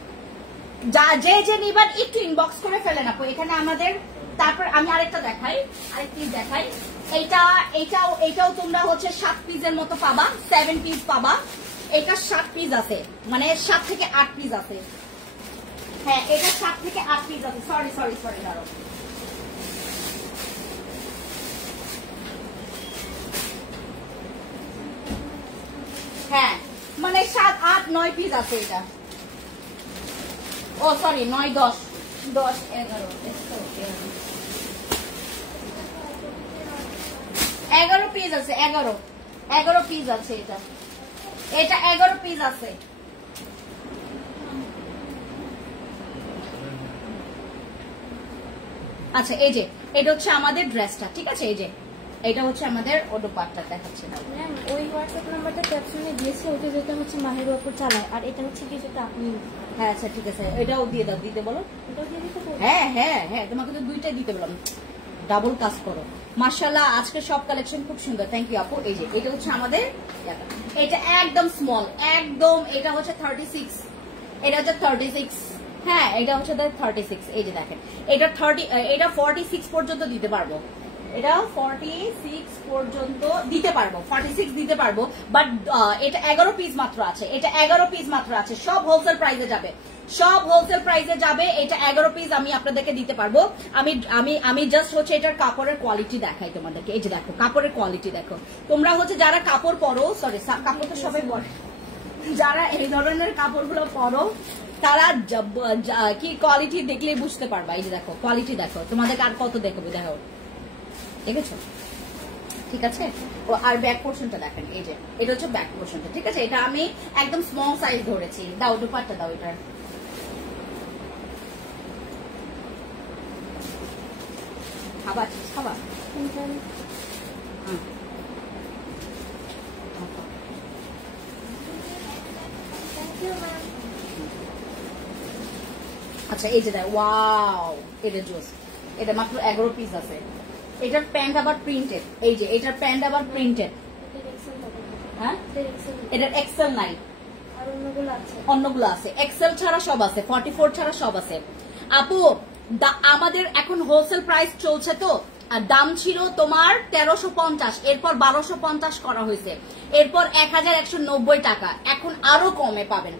যে নিবেন একটু ইনবক্স করে ফেলেন আপু এখানে আমাদের। তারপর আমি আরেকটা দেখাই, এইটাও তোমরা হচ্ছে 7 পিসের মতো পাবা, 7 পিস পাবা। এটা 7 পিস আছে, মানে 7 থেকে 8 পিস আছে। হ্যাঁ এটা 7 থেকে 8 পিস আছে। সরি দাঁড়াও, হ্যাঁ মানে 7, 8, 9 পিস আছে এটা। ও সরি 9, 10, 11 পিস আছে। 11 পিস আছে এটা 11 পিস আছে। আচ্ছা এই যে এটা হচ্ছে আমাদের ড্রেসটা, ঠিক আছে এই যে এটা হচ্ছে আমাদের ওডোপাটটা দেখাচ্ছি না। ম্যাম ওই হোয়াটসঅ্যাপ নাম্বারটা ক্যাপশনে দিয়েছি, ওটা যেটা হচ্ছে মাহের উপর চালায়, আর এটা হচ্ছে কি যেটা আপনি। হ্যাঁ আচ্ছা ঠিক আছে, এটাও দিয়ে দাও, দিতে বলো। ওটাও দিয়ে দিতে পারবো? হ্যাঁ তোমাকে তো দুইটাই দিতে বললাম, ডাবল কাজ করো। মাশাআল্লাহ আজকে সব কালেকশন খুব সুন্দর, থ্যাংক ইউ আপু। এই যে এটা হচ্ছে আমাদের, এটা একদম স্মল, একদম এটা হচ্ছে 36, এটা হচ্ছে 36। হ্যাঁ এটা হচ্ছে 36। এই যে দেখেন এটা 46 পর্যন্ত দিতে পারবো, এটা 46 পর্যন্ত দিতে পারবো, 46 দিতে পারবো। বাট এটা 11 পিস মাত্র আছে, এটা 11 পিস মাত্র আছে, সব হোলসেল প্রাইসে যাবে, সব হোলসেল প্রাইসে যাবে। এটা 11 পিস আমি আপনাদেরকে দিতে পারবো। আমি জাস্ট হচ্ছে এটার কাপড়ের কোয়ালিটি দেখাই তোমাদেরকে। এই যে দেখো কাপড়ের কোয়ালিটি দেখো, তোমরা হচ্ছে যারা কাপড় পরো, সরি কাপড় তো সবাই পরে, যারা এই ধরনের কাপড়গুলো পরো তারা কি কোয়ালিটি দেখলেই বুঝতে পারবা। এই যে দেখো কোয়ালিটি দেখো, তোমাদেরকে আর কত দেখবো, দেখো দেখেছো, ঠিক আছে। ও আর ব্যাক পোর্শনটা দেখেন, এই যে এটা হচ্ছে ব্যাক পোর্শনটা, ঠিক আছে। এটা আমি একদম স্মল সাইজ ধরেছি। দাও দুপাট্টা দাও, এটা খাবার আচ্ছা এই যে দেখ, ওয়াও এটা জোস, এটা মাত্র 11 পিস আছে। এটার প্যান্ট আবার প্রিন্টেড, এই যে এটার প্যান্ট আবার প্রিন্টেড। হ্যাঁ এটার এক্সেল নাই, আর অন্যগুলো আছে, এক্সেল ছাড়া সব আছে, 44 ছাড়া সব আছে আপু। আমাদের এখন হোলসেল প্রাইস চলছে তো, দাম ছিল তোমার 1350, এরপর 1250 করা হয়েছে, এরপর 1190 টাকা, এখন আরো কমে পাবেন,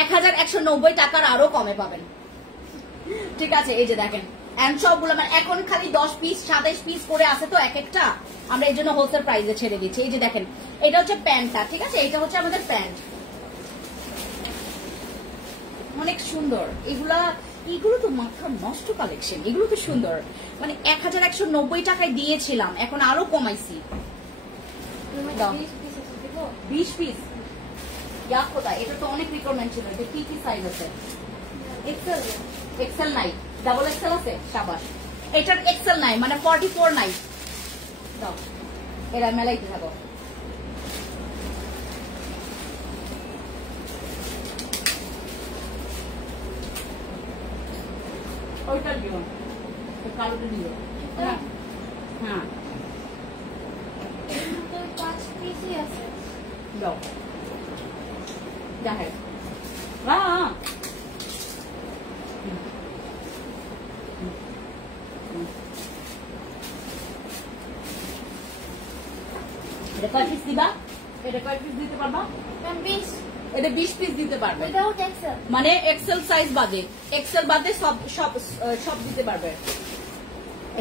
1190 টাকার আরো কমে পাবেন, ঠিক আছে। এই যে দেখেন সবগুলো মানে এখন খালি 10 পিস 27 পিস করে আছে তো এক একটা, আমরা এই জন্য হোলসেল প্রাইসে ছেড়ে দিচ্ছি। এই যে দেখেন এটা হচ্ছে প্যান্টটা, ঠিক আছে, এটা হচ্ছে আমাদের প্যান্ট, অনেক সুন্দর। এগুলো তো মাথা নষ্ট কালেকশন, এগুলো তো সুন্দর, মানে 1190 টাকায় দিয়েছিলাম, এখন আরো কমাইছি। 20 পিস ইয়া কোথায়, এটা তো অনেক রিকোয়ারমেন্ট ছিল। এটা কি সাইজ আছে? এক্সেল নাই, ডাবল এক্সেল আছে, সাবাস। এটার এক্সেল নাই, মানে 44 নাই। দাও এরা মেলাইতে থাকো। ওইটা দিও, কালোটা দিও। হ্যাঁ 5 পিসই আছে। দাও দেখেন, হ্যাঁ এটা কয় পিস দিবা? এটা কয় পিস দিতে পারবা? 20। এটা 20 পিস দিতে পারবে, উইদাউট এক্সেল, মানে এক্সেল সাইজ বাদে, এক্সেল বাদে সব দিতে পারবে,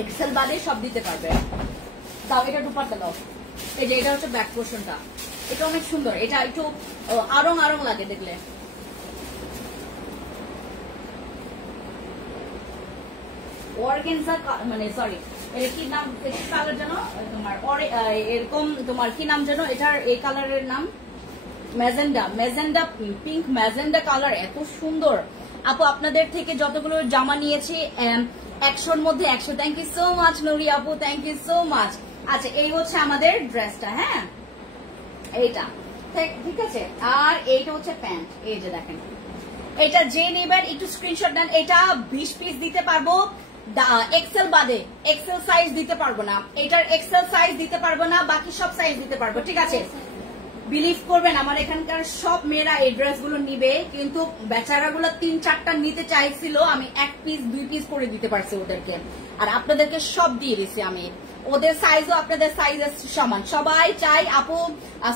এক্সেল বাদে সব দিতে পারবে। দাও এটা দুপাট্টা দাও। এই যে এটা হচ্ছে ব্যাক পোর্শনটা, এটা অনেক সুন্দর, এটা একটু আরং লাগে দেখলে। অর্গানজা মানে সরি এটা কি নাম কালার জানো তোমার এরকম তোমার কি নাম জানো এটার এই কালারের নাম ম্যাজেন্ডা পিঙ্ক ম্যাজেন্ডা কালার, এত সুন্দর। আপু আপনাদের থেকে যতগুলো জামা নিয়েছি 100-র মধ্যে 100। থ্যাংক ইউ সো মাচ নুরি আপু, থ্যাংক ইউ সো মাচ। আচ্ছা এই হচ্ছে আমাদের ড্রেসটা, হ্যাঁ এইটা ঠিক আছে। আর এইটা হচ্ছে প্যান্ট, এই যে দেখেন এটা যে নেবেন একটু স্ক্রিনশট নেন। এটা 20 পিস দিতে পারবো এক্সেল বাদে, এক্সেল সাইজ দিতে পারবো না, এটার এক্সেল সাইজ দিতে পারবো না, বাকি সব সাইজ দিতে পারবো, ঠিক আছে। বিলিভ করবেন আমার এখানকার সব মেয়েরা এই ড্রেসগুলো নিবে, কিন্তু বেচারাগুলো 3-4টা নিতে চাইছিল, আমি 1 পিস 2 পিস করে দিতে পারছি ওদেরকে, আর আপনাদেরকে সব দিয়ে দিছি আমি। ওদের সাইজও আপনাদের সাইজের সমান, সবাই চাই আপু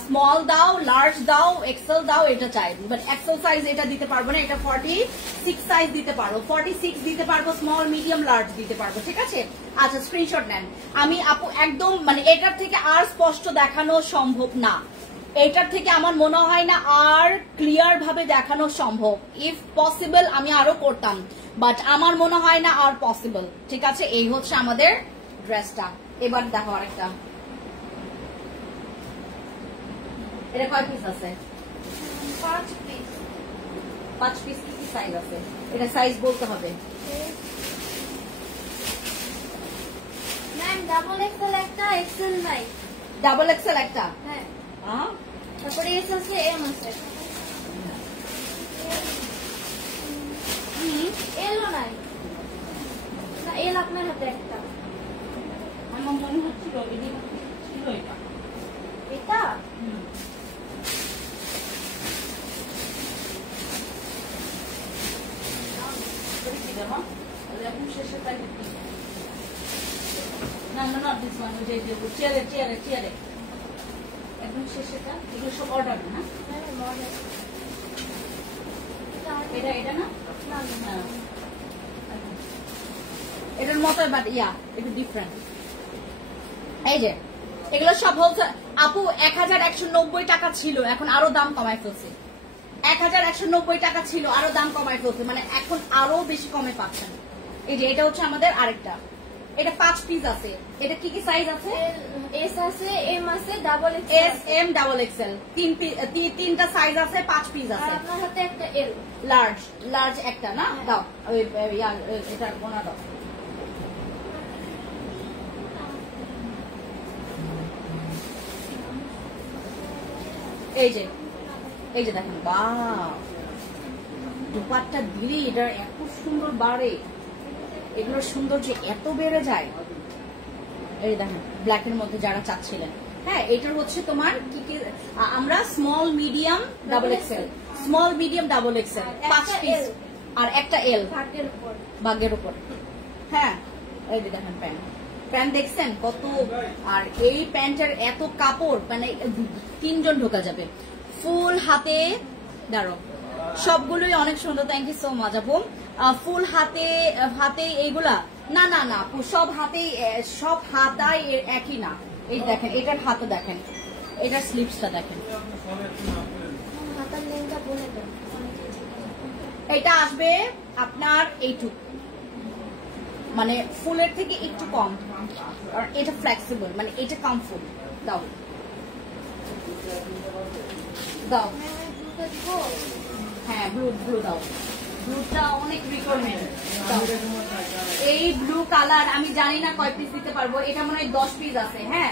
স্মল দাও, লার্জ দাও, এক্সেল দাও, এটা চাই, বাট এক্সেল সাইজ এটা দিতে পারবো না। এটা 46 সাইজ দিতে পারবো, 46 দিতে পারবো, স্মল মিডিয়াম লার্জ দিতে পারবো, ঠিক আছে। আচ্ছা স্ক্রিনশট নেন। আমি আপু একদম মানে এটার থেকে আর স্পষ্ট দেখানো সম্ভব না, এটার থেকে আমার মনে হয় না আর ক্লিয়ার ভাবে দেখানো সম্ভব। ইফ পসিবল আমি আরো করতাম, বাট আমার মনে হয় না আর পসিবল, ঠিক আছে। এই হচ্ছে আমাদের ড্রেসটা। এবার দেখো আরেকটা, এটা কয় পিস আছে? 5 পিস। 5 পিস কি কি সাইজ আছে? এটা সাইজ বলতে হবে ম্যাম। ডাবল এক্সেল একটা, এক্সেল নাই। ডাবল এক্সেল একটা, হ্যাঁ। তারপরে এস আছে, এম আছে, এলও নাই। না এল আপনার হাতে একটা। আমার মনে হচ্ছিল ছিল এটা। এটা না না না দিস ওয়ান, চেয়ারে চেয়ারে চেয়ারে একদম শেষেটা। এগুলো সব অর্ডার না? এটা এটা না, এটার মতো বাট ইয়া একটু ডিফারেন্ট। এই যে এগুলো সব হোলসেল আপু 1190 টাকা ছিল, এখন আরো দাম কমাই ফেলছে। 1190 টাকা ছিল, আরো দাম কমাই ফেলছে, মানে এখন আরো বেশি কমে পাচ্ছেন। এই যে এটা হচ্ছে আমাদের আরেকটা, এটা 5 পিস আছে। এটা কি কি সাইজ আছে? এস আছে, এম আছে, double S M double XL, তিনটা সাইজ আছে, 5 পিস আছে। আপনার হাতে একটা এল। লার্জ লার্জ একটা না, দাও ওই এটা গোনা দাও। এই যে এই যে দেখেন, বাহ দুপাট্টা দিলে এটা এত সুন্দর বাড়ে, এগুলোর সৌন্দর্য এত বেড়ে যায়। এই দেখেন ব্ল্যাক এর মধ্যে যারা চাচ্ছিলেন, হ্যাঁ এটার হচ্ছে তোমার কি কি আমরা small medium double XL, small medium double XL 5 piece আর একটা এল ভাগের উপর। হ্যাঁ এই যে দেখেন প্যান্ট, প্যান্ট দেখছেন কত, আর এই প্যান্টের এত কাপড়, মানে 3 জন ঢোকা যাবে। ফুল হাতে, দাঁড়ো সবগুলোই অনেক সুন্দর, থ্যাংক ইউ সো মাচ আপু। ফুল হাতে হাতে এইগুলা না না না আপু, সব হাতেই সব হাতাই একই না। এই দেখেন এটার হাতে দেখেন, এটার স্লিপসটা দেখেন, এটা আসবে আপনার এইটুকু, মানে ফুলের থেকে একটু কম, আর এটা ফ্লেক্সিবল, মানে এটা কমফোর্ট। দাও দাও, হ্যাঁ ব্লু ব্লু দাও, ব্লুটা অনেক রিকোয়ারমেন্ট। এই ব্লু কালার আমি জানি না কয় পিস দিতে পারবো, এটা মনে হয় 10 পিস আছে। হ্যাঁ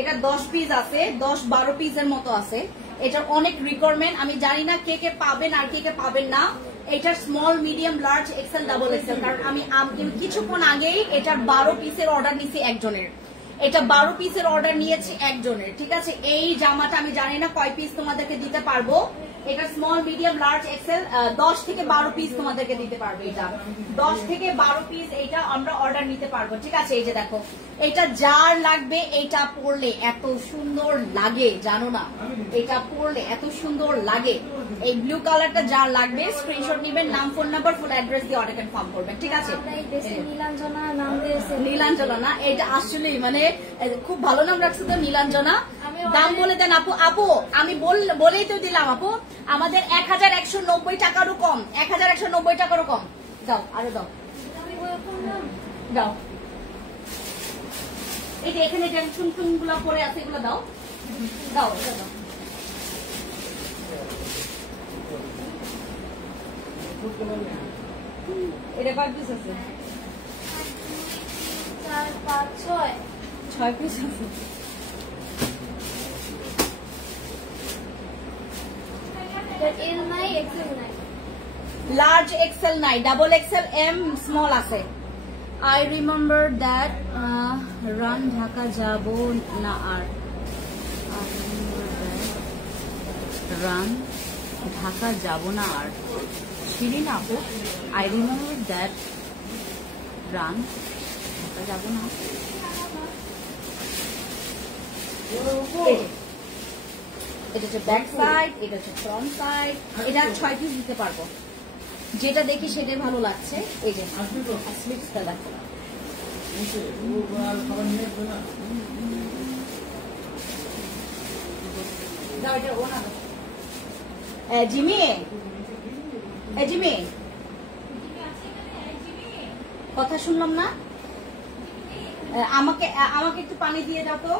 এটা 10 পিস আছে, 10-12 পিসের মতো আছে। এটার অনেক রিকোয়ারমেন্ট, আমি জানি না কে কে পাবেন আর কে কে পাবেন না। এটার small medium large XL double Excel, কারণ আমি কিছুক্ষণ আগেই এটার 12 পিসের অর্ডার নিয়েছি একজনের, এটা 12 পিসের অর্ডার নিয়েছি একজনের, ঠিক আছে। এই জামাটা আমি জানি না কয় পিস তোমাদেরকে দিতে পারবো, এটা স্মল মিডিয়াম লার্জ এক্সেল 10 থেকে 12 পিস তোমাদেরকে দিতে পারবো। এটা 10 থেকে 12 পিস এটা আমরা অর্ডার নিতে পারবো, ঠিক আছে। এই যে দেখো এটা যার লাগবে, এটা পরলে এত সুন্দর লাগে জানো না, এটা পরলে এত সুন্দর লাগে। এই ব্লু কালারটা যার লাগবে স্ক্রিনশট নেবেন, নাম ফোন নাম্বার ফুল অ্যাড্রেস দিয়ে অর্ডার কনফার্ম করবেন, ঠিক আছে। নীলাঞ্জনা নাম দিয়েছে, নীলাঞ্জনা না, এটা আসলেই মানে খুব ভালো নাম রাখছে তো নীলাঞ্জনা। দাম বলে দেন আপু। আপু আমি বলেই তো দিলাম আপু, আমাদের 1190 টাকারও কম, 1190 টাকারও কম। দাও আরো দাও দাও, এই যে এখানে যে চুন গুলা পরে আছে এগুলো দাও দাও এটা দাও। এটা কয় পিস আছে? 4, 5, 6 6 পিস আছে। এল নাই এক্সেল নাই লার্জ এক্সেল নাই, ডাবল এক্সেল এম স্মল আছে। I remember that run Dhaka যাব না আর রান ঢাকা যাব না আর শিরিন আপু I remember that run Dhaka যাব না। এটা হচ্ছে ব্যাক সাইড, এটা হচ্ছে ফ্রন্ট সাইড। এটা 6 পিস দিতে পারবো, যেটা দেখি সেটাই ভালো লাগছে। এই যে স্লিপসটা দেখো, জিমি জিমি কথা শুনলাম না, আমাকে আমাকে একটু পানি দিয়ে দাও তো।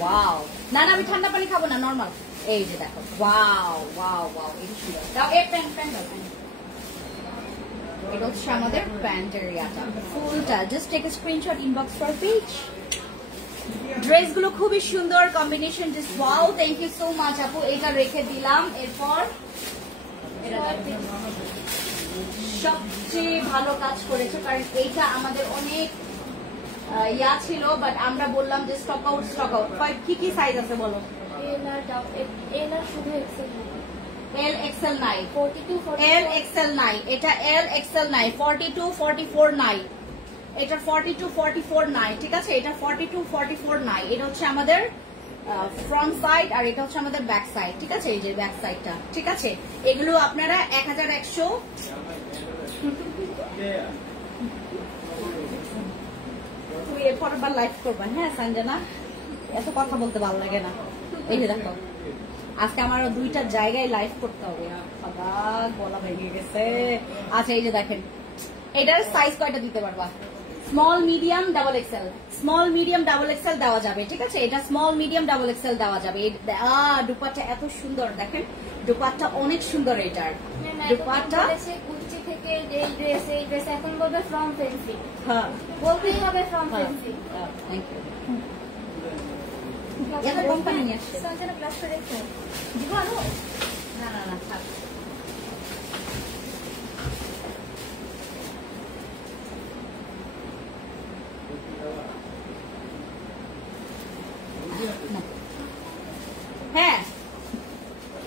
ওয়াও, না না আমি ঠান্ডা পানি খাবো না, নরমাল। এই যে দেখো, ওয়াও ওয়াও ওয়াও, এই সুন্দর। দাও এই প্যান্ট প্যান্ট দাও। এটা হচ্ছে আমাদের প্যান্টের ইয়াটা ফুলটা। Just take a screenshot, inbox for page. ড্রেসগুলো খুবই সুন্দর combination, just wow. Thank you so much আপু, এটা রেখে দিলাম। এরপর এটা সবচেয়ে ভালো কাজ করেছো, কারণ এইটা আমাদের অনেক ইয়া ছিল, বাট আমরা বললাম যে স্টক আউট স্টক আউট। কি কি সাইজ আছে বলো? এল আর শুধু এক্সেল এল এক্সেল নাই, 42, 44 এল এক্সেল নাই, এটা এল এক্সেল নাই, 42, 44 নাই, এটা 42, 44 নাই, ঠিক আছে? এটা 42, 44 নাই। এটা হচ্ছে আমাদের ফ্রন্ট সাইড আর এটা হচ্ছে আমাদের ব্যাক সাইড, ঠিক আছে? এই যে ব্যাক সাইডটা, ঠিক আছে? এগুলো আপনারা 1100 তুই এরপরের বার লাইভ করবেন, হ্যাঁ সঞ্জনা? এত কথা বলতে ভালো লাগে না। এই যে দেখো, আজকে আমার 2টা জায়গায় লাইভ করতে হবে, বাবা গলা ভেঙে গেছে। আচ্ছা এই যে দেখেন, এটার সাইজ কয়টা দিতে পারবা? Small medium double XL, small medium double XL দেওয়া যাবে, ঠিক আছে? এটা স্মল মিডিয়াম ডাবল এক্সেল দেওয়া যাবে। দুপাট্টা এত সুন্দর, দেখেন দুপাট্টা অনেক সুন্দর। এটার দুপাট্টা কুচি থেকে এই ড্রেস এখন বলবে ফ্রম ফেন্সি, হ্যাঁ বলতেই হবে ফ্রম ফেন্সি। Thank you. এটা কোম্পানি নিয়ে আসছে, সঞ্জনা ক্লাস করে দেখো দিব আনো? না না না থাক। হ্যাঁ,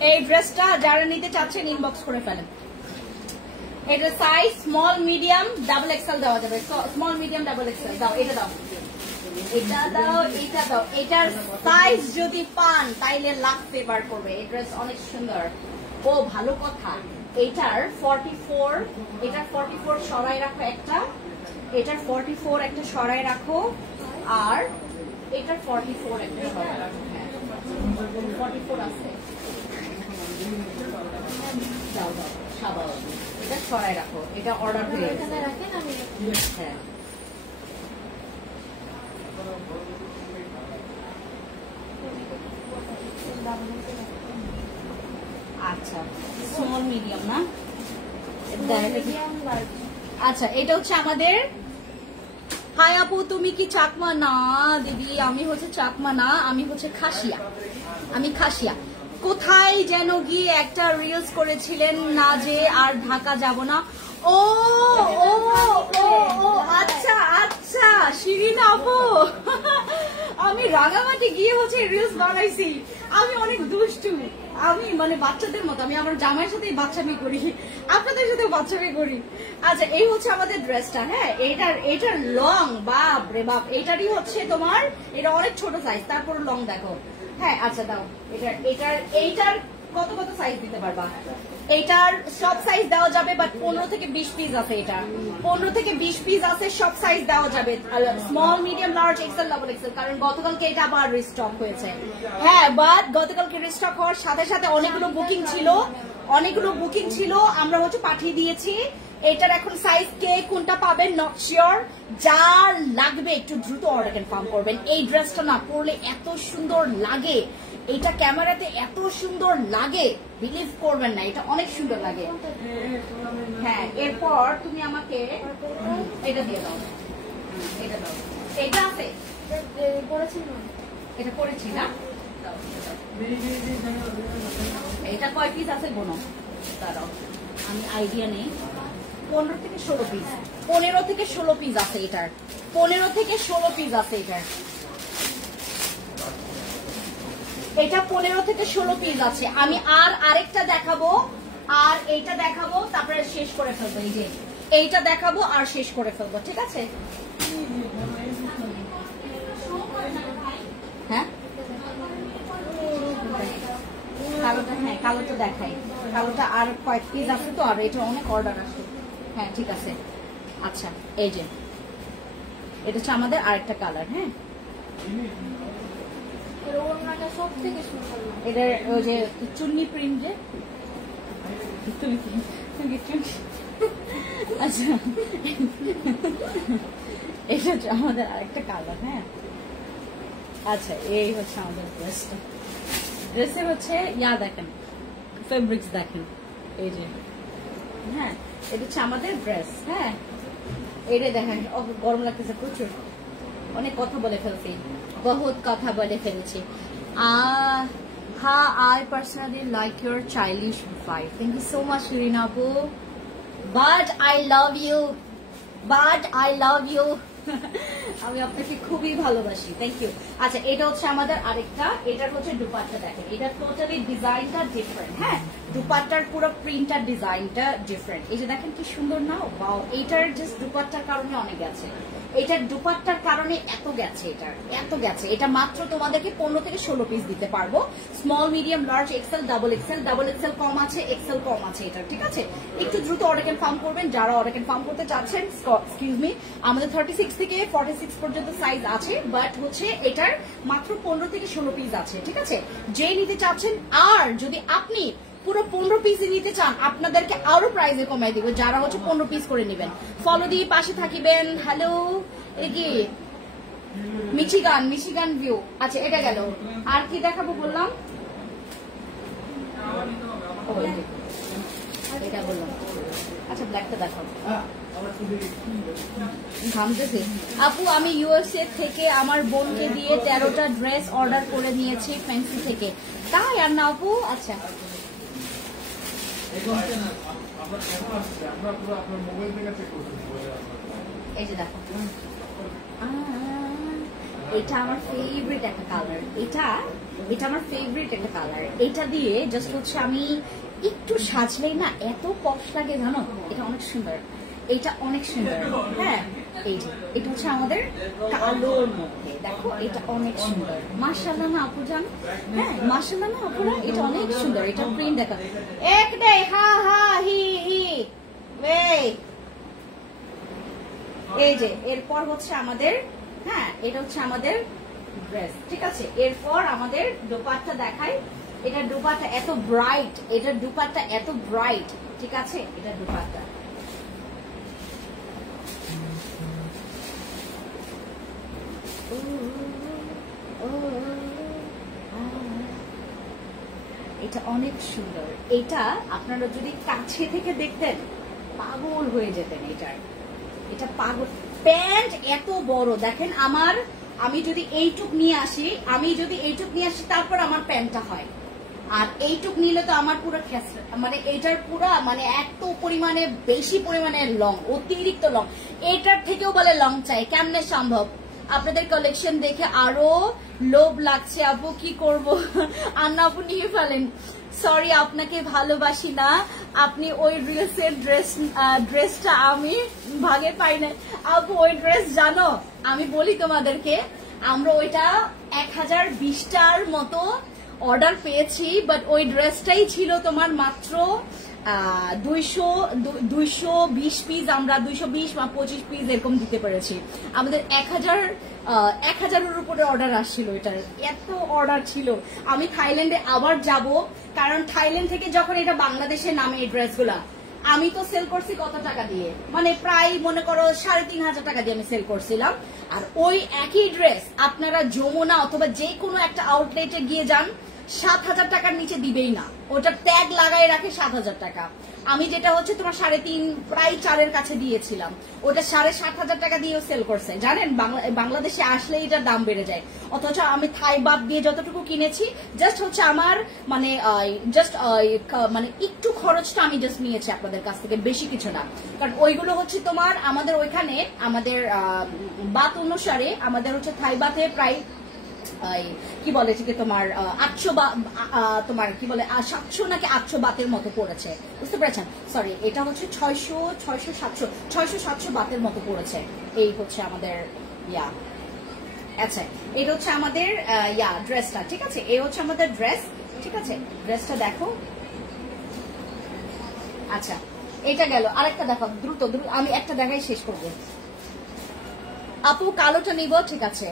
এই ড্রেসটা যারা নিতে চাচ্ছেন ইনবক্স করে ফেলেন। এটা size small medium double XL দেওয়া যাবে, স্মল মিডিয়াম ডাবল এক্সেল দাও। এটা দাও, এটা দাও, এটা দাও। এটার সাইজ যদি পান তাইলে লাখ ফেভার করবে। এই ড্রেস অনেক সুন্দর। ও ভালো কথা, এটার 44, এটার 44 সরাই রাখো একটা, এটার 44 একটা সরাই রাখো, আর এটার 44 একটা সরাই রাখো। হ্যাঁ 44 আছে, দাও দাও সাদা, এটা সরাই রাখো, এটা অর্ডার হয়ে গেছে। এখানে রাখেন, আমি হ্যাঁ আচ্ছা, স্মল মিডিয়াম না? Medium large. আচ্ছা এটা হচ্ছে আমাদের। হাই আপু, তুমি কি চাকমা? না দিদি, আমি হচ্ছে চাকমা না, আমি হচ্ছে খাসিয়া। আমি খাসিয়া। কোথায় যেন গিয়ে একটা রিলস করেছিলেন না যে আর ঢাকা যাব না? ও ও ও ও আচ্ছা আচ্ছা, শিরিন আপু আমি রাঙামাটি গিয়ে হচ্ছে রিলস বানাইছি। আমি অনেক দুষ্টু, আমি মানে বাচ্চাদের মতো, আমি আমার জামাইয়ের সাথে বাচ্চামি করি, আপনাদের সাথে বাচ্চামি করি। আচ্ছা এই হচ্ছে আমাদের ড্রেসটা। হ্যাঁ এটার লং, বাপ রে বাপ, এটারই হচ্ছে তোমার, এটা অনেক ছোট সাইজ, তারপর লং দেখো। হ্যাঁ আচ্ছা দাও, এইটার কত কত সাইজ দিতে পারবা? এইটার সব সাইজ দেওয়া যাবে, বাট 15 থেকে 20 পিস আছে। এটা 15 থেকে 20 পিস আছে, সব সাইজ দেওয়া যাবে, small medium large XL double Excel. কারণ গতকালকে এটা আবার রিস্টক হয়েছে। হ্যাঁ বাট গতকালকে রিস্টক হওয়ার সাথে সাথে অনেকগুলো বুকিং ছিল, আমরা হচ্ছে পাঠিয়ে দিয়েছি। এটার এখন সাইজ কে কোনটা পাবেন নট শিওর, যার লাগবে একটু দ্রুত অর্ডার কনফার্ম করবেন। এই ড্রেসটা না পরলে এত সুন্দর লাগে, এটা ক্যামেরাতে এত সুন্দর লাগে, বিলিভ করবেন না, এটা অনেক সুন্দর লাগে। হ্যাঁ, এরপর তুমি আমাকে এটা দিয়ে দাও, এটা দাও, এটা আছে, এটা পরেছি না, এটা কয় পিস আছে বোনো দাঁড়াও, আমি আইডিয়া নেই। 15 থেকে 16 পিস, 15 থেকে 16 পিস আছে এটার, 15 থেকে 16 পিস আছে এটার, এটা 15 থেকে 16 পিস আছে। আমি আর আরেকটা দেখাবো, আর এইটা দেখাবো, তারপরে শেষ করে ফেলবো। এই যে এইটা দেখাবো আর শেষ করে ফেলবো, ঠিক আছে? হ্যাঁ কালোটা, হ্যাঁ কালোটা দেখাই, কালোটা আর কয়েক পিস আছে তো, আর এটা অনেক অর্ডার আসে। হ্যাঁ ঠিক আছে, আচ্ছা এই যে এটা হচ্ছে আমাদের আরেকটা কালার। হ্যাঁ এটার ওই যে চুন্নি প্রিন্ট, যে আচ্ছা এটা হচ্ছে আমাদের আরেকটা কালার। হ্যাঁ আচ্ছা এই হচ্ছে আমাদের ড্রেসটা, ড্রেসের হচ্ছে ইয়া দেখেন, ফেব্রিক্স দেখেন, এই যে হ্যাঁ এটা হচ্ছে আমাদের ড্রেস। হ্যাঁ এটা দেখেন, গরম লাগতেছে প্রচুর, অনেক কথা বলে ফেলছি, বহুত কথা বলে ফেলেছি। হ্যাঁ, I personally like your childish vibe. Thank you so much, Rina Apu. But I love you. But I love you. আমি আপনাকে খুবই ভালোবাসি, থ্যাংক ইউ। আচ্ছা এটা হচ্ছে আমাদের আরেকটা, এটার হচ্ছে দুপাট্টা দেখেন, এটা টোটালি ডিজাইনটা ডিফারেন্ট। হ্যাঁ দুপাট্টার পুরো প্রিন্টার ডিজাইনটা ডিফারেন্ট, এই যে দেখেন কি সুন্দর না, বাও। এটার জাস্ট দুপাট্টার কারণে অনেক গেছে, এটার দুপাট্টার কারণে এত গেছে, এটার এত গেছে। এটা মাত্র তোমাদেরকে 15 থেকে 16 পিস দিতে পারবো, small medium large XL double XL, double XL কম আছে, এক্সেল কম আছে এটা, ঠিক আছে? একটু দ্রুত অর্ডার কনফার্ম করবেন যারা অর্ডার কনফার্ম করতে চাচ্ছেন। এক্সকিউজ মি, আমাদের 36 থেকে 46 পর্যন্ত সাইজ আছে, বাট হচ্ছে এটার মাত্র 15 থেকে 16 পিস আছে, ঠিক আছে? যে নিতে চাচ্ছেন, আর যদি আপনি পুরো 15 পিসই নিতে চান আপনাদেরকে আরো প্রাইসে কমাই দিব, যারা হচ্ছে 15 পিস করে নেবেন। ফলো দিয়ে পাশে থাকিবেন। হ্যালো এগি মিচিগান, মিচিগান ভিউ। আচ্ছা এটা গেল, আর কি দেখাবো বললাম, এটা বললাম। আচ্ছা ব্ল্যাকটা দেখাবো, ঘামতেছে। আপু আমি ইউএসএ থেকে আমার বোনকে দিয়ে 13টা ড্রেস অর্ডার করে নিয়েছি ফ্যান্সি থেকে, তাই? আর না আপু আচ্ছা এই যে দেখো, এটা আমার ফেভারিট একটা কালার, এটা আমার ফেভারিট একটা কালার। এটা দিয়ে জাস্ট হচ্ছে আমি একটু সাজলেই না এত পশ লাগে জানো, এটা অনেক সুন্দর, এটা অনেক সুন্দর। হ্যাঁ এই যে এটা হচ্ছে আমাদের কালোর মধ্যে, দেখো এটা অনেক সুন্দর, মাশাআল্লাহ না আপু জান? হ্যাঁ মাশাআল্লাহ না আপুরা, এটা অনেক সুন্দর। এটা প্রিন্ট দেখো, এক ডে হা হা হি হি এই যে। এরপর হচ্ছে আমাদের, হ্যাঁ এটা হচ্ছে আমাদের ড্রেস, ঠিক আছে? এরপর আমাদের দোপাট্টা দেখাই, এটা দোপাট্টা এত ব্রাইট, এটা দোপাট্টা এত ব্রাইট, ঠিক আছে? এটা দোপাট্টা এটা অনেক সুন্দর, এটা আপনারা যদি কাছে থেকে দেখতেন পাগল হয়ে যেতেন। এটা পাগল। প্যান্ট এত বড় দেখেন, আমি যদি এইটুক নিয়ে আসি, তারপর আমার প্যান্টটা হয়, আর এইটুক নিলে তো আমার পুরো মানে এইটার পুরো মানে এত পরিমাণে বেশি পরিমাণে লং, অতিরিক্ত লং। এটার থেকেও বলে লং চাই, কেমনে সম্ভব? আপনাদের কালেকশন দেখে আরো লোভ লাগছে আপু, কি করব? আন্না আপু নিয়ে ফেলেন, সরি আপনাকে ভালোবাসি না, আপনি ওই রিলসের ড্রেসটা আমি ভাগে পাই না আপু। ওই ড্রেস জানো, আমি বলি তোমাদেরকে, আমরা ওইটা 1020টার মতো অর্ডার পেয়েছি, বাট ওই ড্রেসটাই ছিল তোমার মাত্র 220 পিস, আমরা 220 বা 25 পিস এরকম দিতে পেরেছি। আমাদের 1000-এর উপরে অর্ডার আসছিল, এটার এত অর্ডার ছিল। আমি থাইল্যান্ডে আবার যাব, কারণ থাইল্যান্ড থেকে যখন এটা বাংলাদেশে নামে এই ড্রেসগুলা, আমি তো সেল করছি কত টাকা দিয়ে, মানে প্রায় মনে করো 3,500 টাকা দিয়ে আমি সেল করছিলাম। আর ওই একই ড্রেস আপনারা যমুনা অথবা যে কোনো একটা আউটলেটে গিয়ে যান, 7,000 টাকার নিচে দিবেই না, ওটা ট্যাগ লাগাই রাখে 7,000 টাকা। আমি যেটা হচ্ছে তোমার 3.5 প্রায় 4-এর কাছে দিয়েছিলাম, ওটা 7,500 টাকা দিয়েও সেল করছে। জানেন বাংলাদেশে আসলে এটার দাম বেড়ে যায়। অথচ আমি থাই বাদ দিয়ে যতটুকু কিনেছি, জাস্ট হচ্ছে আমার মানে মানে একটু খরচটা আমি জাস্ট নিয়েছি আপনাদের কাছ থেকে, বেশি কিছু না। কারণ ওইগুলো হচ্ছে তোমার আমাদের ওইখানে আমাদের বাত অনুসারে আমাদের হচ্ছে থাই বাতে প্রায় কি বলে এটাকে তোমার 800 তোমার কি বলে 700 নাকি 800 বাতের মতো পড়েছে, বুঝতে পেরেছেন? সরি, এটা হচ্ছে 600-700 বাতের মতো পড়েছে। এই হচ্ছে আমাদের আচ্ছা, এটা হচ্ছে আমাদের ড্রেসটা, ঠিক আছে? এই হচ্ছে আমাদের ড্রেস, ঠিক আছে? ড্রেসটা দেখো। আচ্ছা, এটা গেল, আরেকটা দেখো, দ্রুত দ্রুত আমি একটা দেখাই শেষ করবো। আপু কালোটা নিব, ঠিক আছে?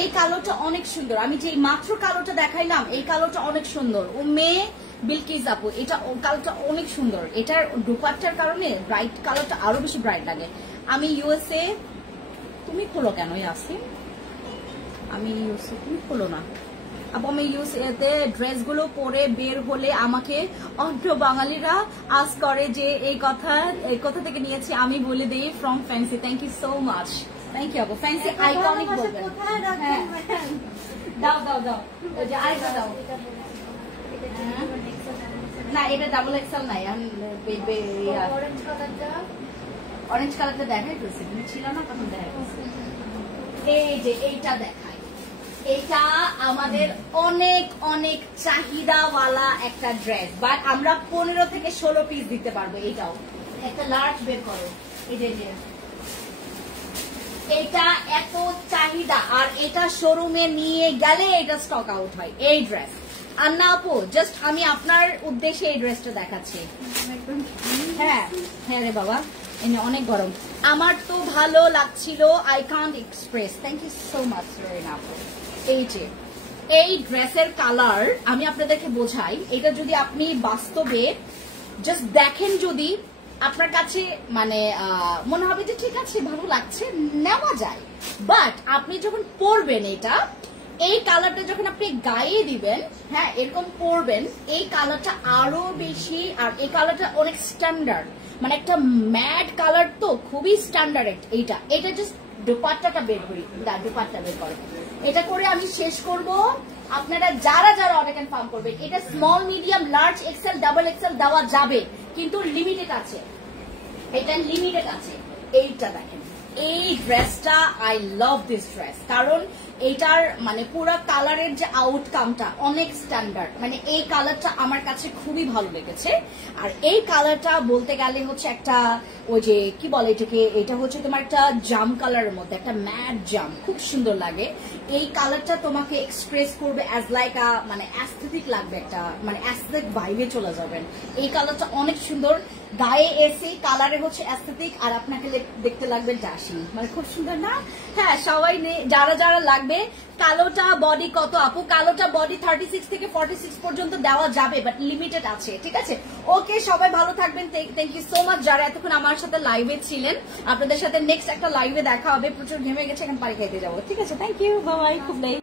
এই কালোটা অনেক সুন্দর, আমি যে মাত্র কালোটা দেখাইলাম এই কালোটা অনেক সুন্দর। ও মেয়ে বিলকিস আপু, এটা কালোটা অনেক সুন্দর। এটার দুপাট্টার কারণে ব্রাইট কালারটা আরো বেশি ব্রাইট লাগে। আমি ইউএসএ, তুমি খোলো কেন ইয়াসিন? আমি ইউএসএ, তুমি খোলো না আপু। আমি ইউএসএতে ড্রেসগুলো পরে বের হলে আমাকে অন্য বাঙালিরা আস করে যে এই কথা থেকে নিয়েছি। আমি বলে দিই from fancy. Thank you so much. Thank you আপু। ফ্যান্সি আইকনিক বলবেন। দাও দাও দাও, ওই যে আরেকটা দাও। না, এটা ডাবল এক্সেল নাই। অরেঞ্জ কালারটা দেখাই ফেলছি, তুমি ছিল না তখন দেখাই ফেলছি। এই যে এইটা দেখাই, এটা আমাদের অনেক অনেক চাহিদাওয়ালা একটা ড্রেস, বাট আমরা 15 থেকে 16 পিস দিতে পারবো। এটাও একটা লার্জ বের করো। এই যে এটা এত চাহিদা, আর এটা শোরুমে নিয়ে গেলে এটা স্টক আউট হয় এই ড্রেস। আর না আপু, জাস্ট আমি আপনার উদ্দেশ্যে এই ড্রেসটা দেখাচ্ছি। হ্যাঁ হ্যাঁ রে বাবা, এনে অনেক গরম। আমার তো ভালো লাগছিল, I can't express. Thank you so much আপু। এই যে এই ড্রেসের কালার আমি আপনাদেরকে বোঝাই, এটা যদি আপনি বাস্তবে জাস্ট দেখেন, যদি আপনার কাছে মানে মনে হবে যে ঠিক আছে ভালো লাগছে, নেওয়া যায়। বাট আপনি যখন পরবেন এটা, এই কালারটা যখন আপনি গায়ে দিবেন, হ্যাঁ এরকম পরবেন, এই কালারটা আরো বেশি। আর এই কালারটা অনেক স্ট্যান্ডার্ড, মানে একটা ম্যাট কালার, তো খুবই স্ট্যান্ডার্ড এইটা। এটা জাস্ট দুপাট্টাটা বের করি, দুপাট্টা বের করে এটা করে আমি শেষ করব। আপনারা যারা যারা অর্ডার কনফার্ম করবেন, এটা small, medium, large, XL, double XL দেওয়া যাবে, কিন্তু লিমিটেড আছে, এটা লিমিটেড আছে। এইটা দেখেন, এই ড্রেসটা আই লাভ দিস ড্রেস, কারণ এইটার মানে পুরো কালারের যে আউটকামটা অনেক স্ট্যান্ডার্ড। মানে এই কালারটা আমার কাছে খুবই ভালো লেগেছে। আর এই কালারটা বলতে গেলে হচ্ছে একটা ওই যে কি বলে এটাকে, এটা হচ্ছে তোমার একটা জাম কালারের মধ্যে, একটা ম্যাট জাম, খুব সুন্দর লাগে। এই কালারটা তোমাকে এক্সপ্রেস করবে অ্যাজ লাইক মানে অ্যাস্থেটিক লাগবে, একটা মানে অ্যাস্থেটিক ভাইবে চলে যাবেন। এই কালারটা অনেক সুন্দর, গায়ে এসে কালারে হচ্ছে অ্যাস্থেটিক, আর আপনাকে দেখতে লাগবে ডাশিং, মানে খুব সুন্দর না? হ্যাঁ, সবাই যারা যারা লাগবে। কালোটা বডি কত আপু? কালোটা বডি 36 থেকে 46 পর্যন্ত দেওয়া যাবে, বাট লিমিটেড আছে, ঠিক আছে? ওকে, সবাই ভালো থাকবেন। থ্যাংক ইউ সো মাচ যারা এতক্ষণ আমার সাথে লাইভে ছিলেন। আপনাদের সাথে নেক্সট একটা লাইভে দেখা হবে। প্রচুর ঘেমে গেছে, এখন পানি খাইতে যাবো, ঠিক আছে? থ্যাংক ইউ, বাই বাই, খুব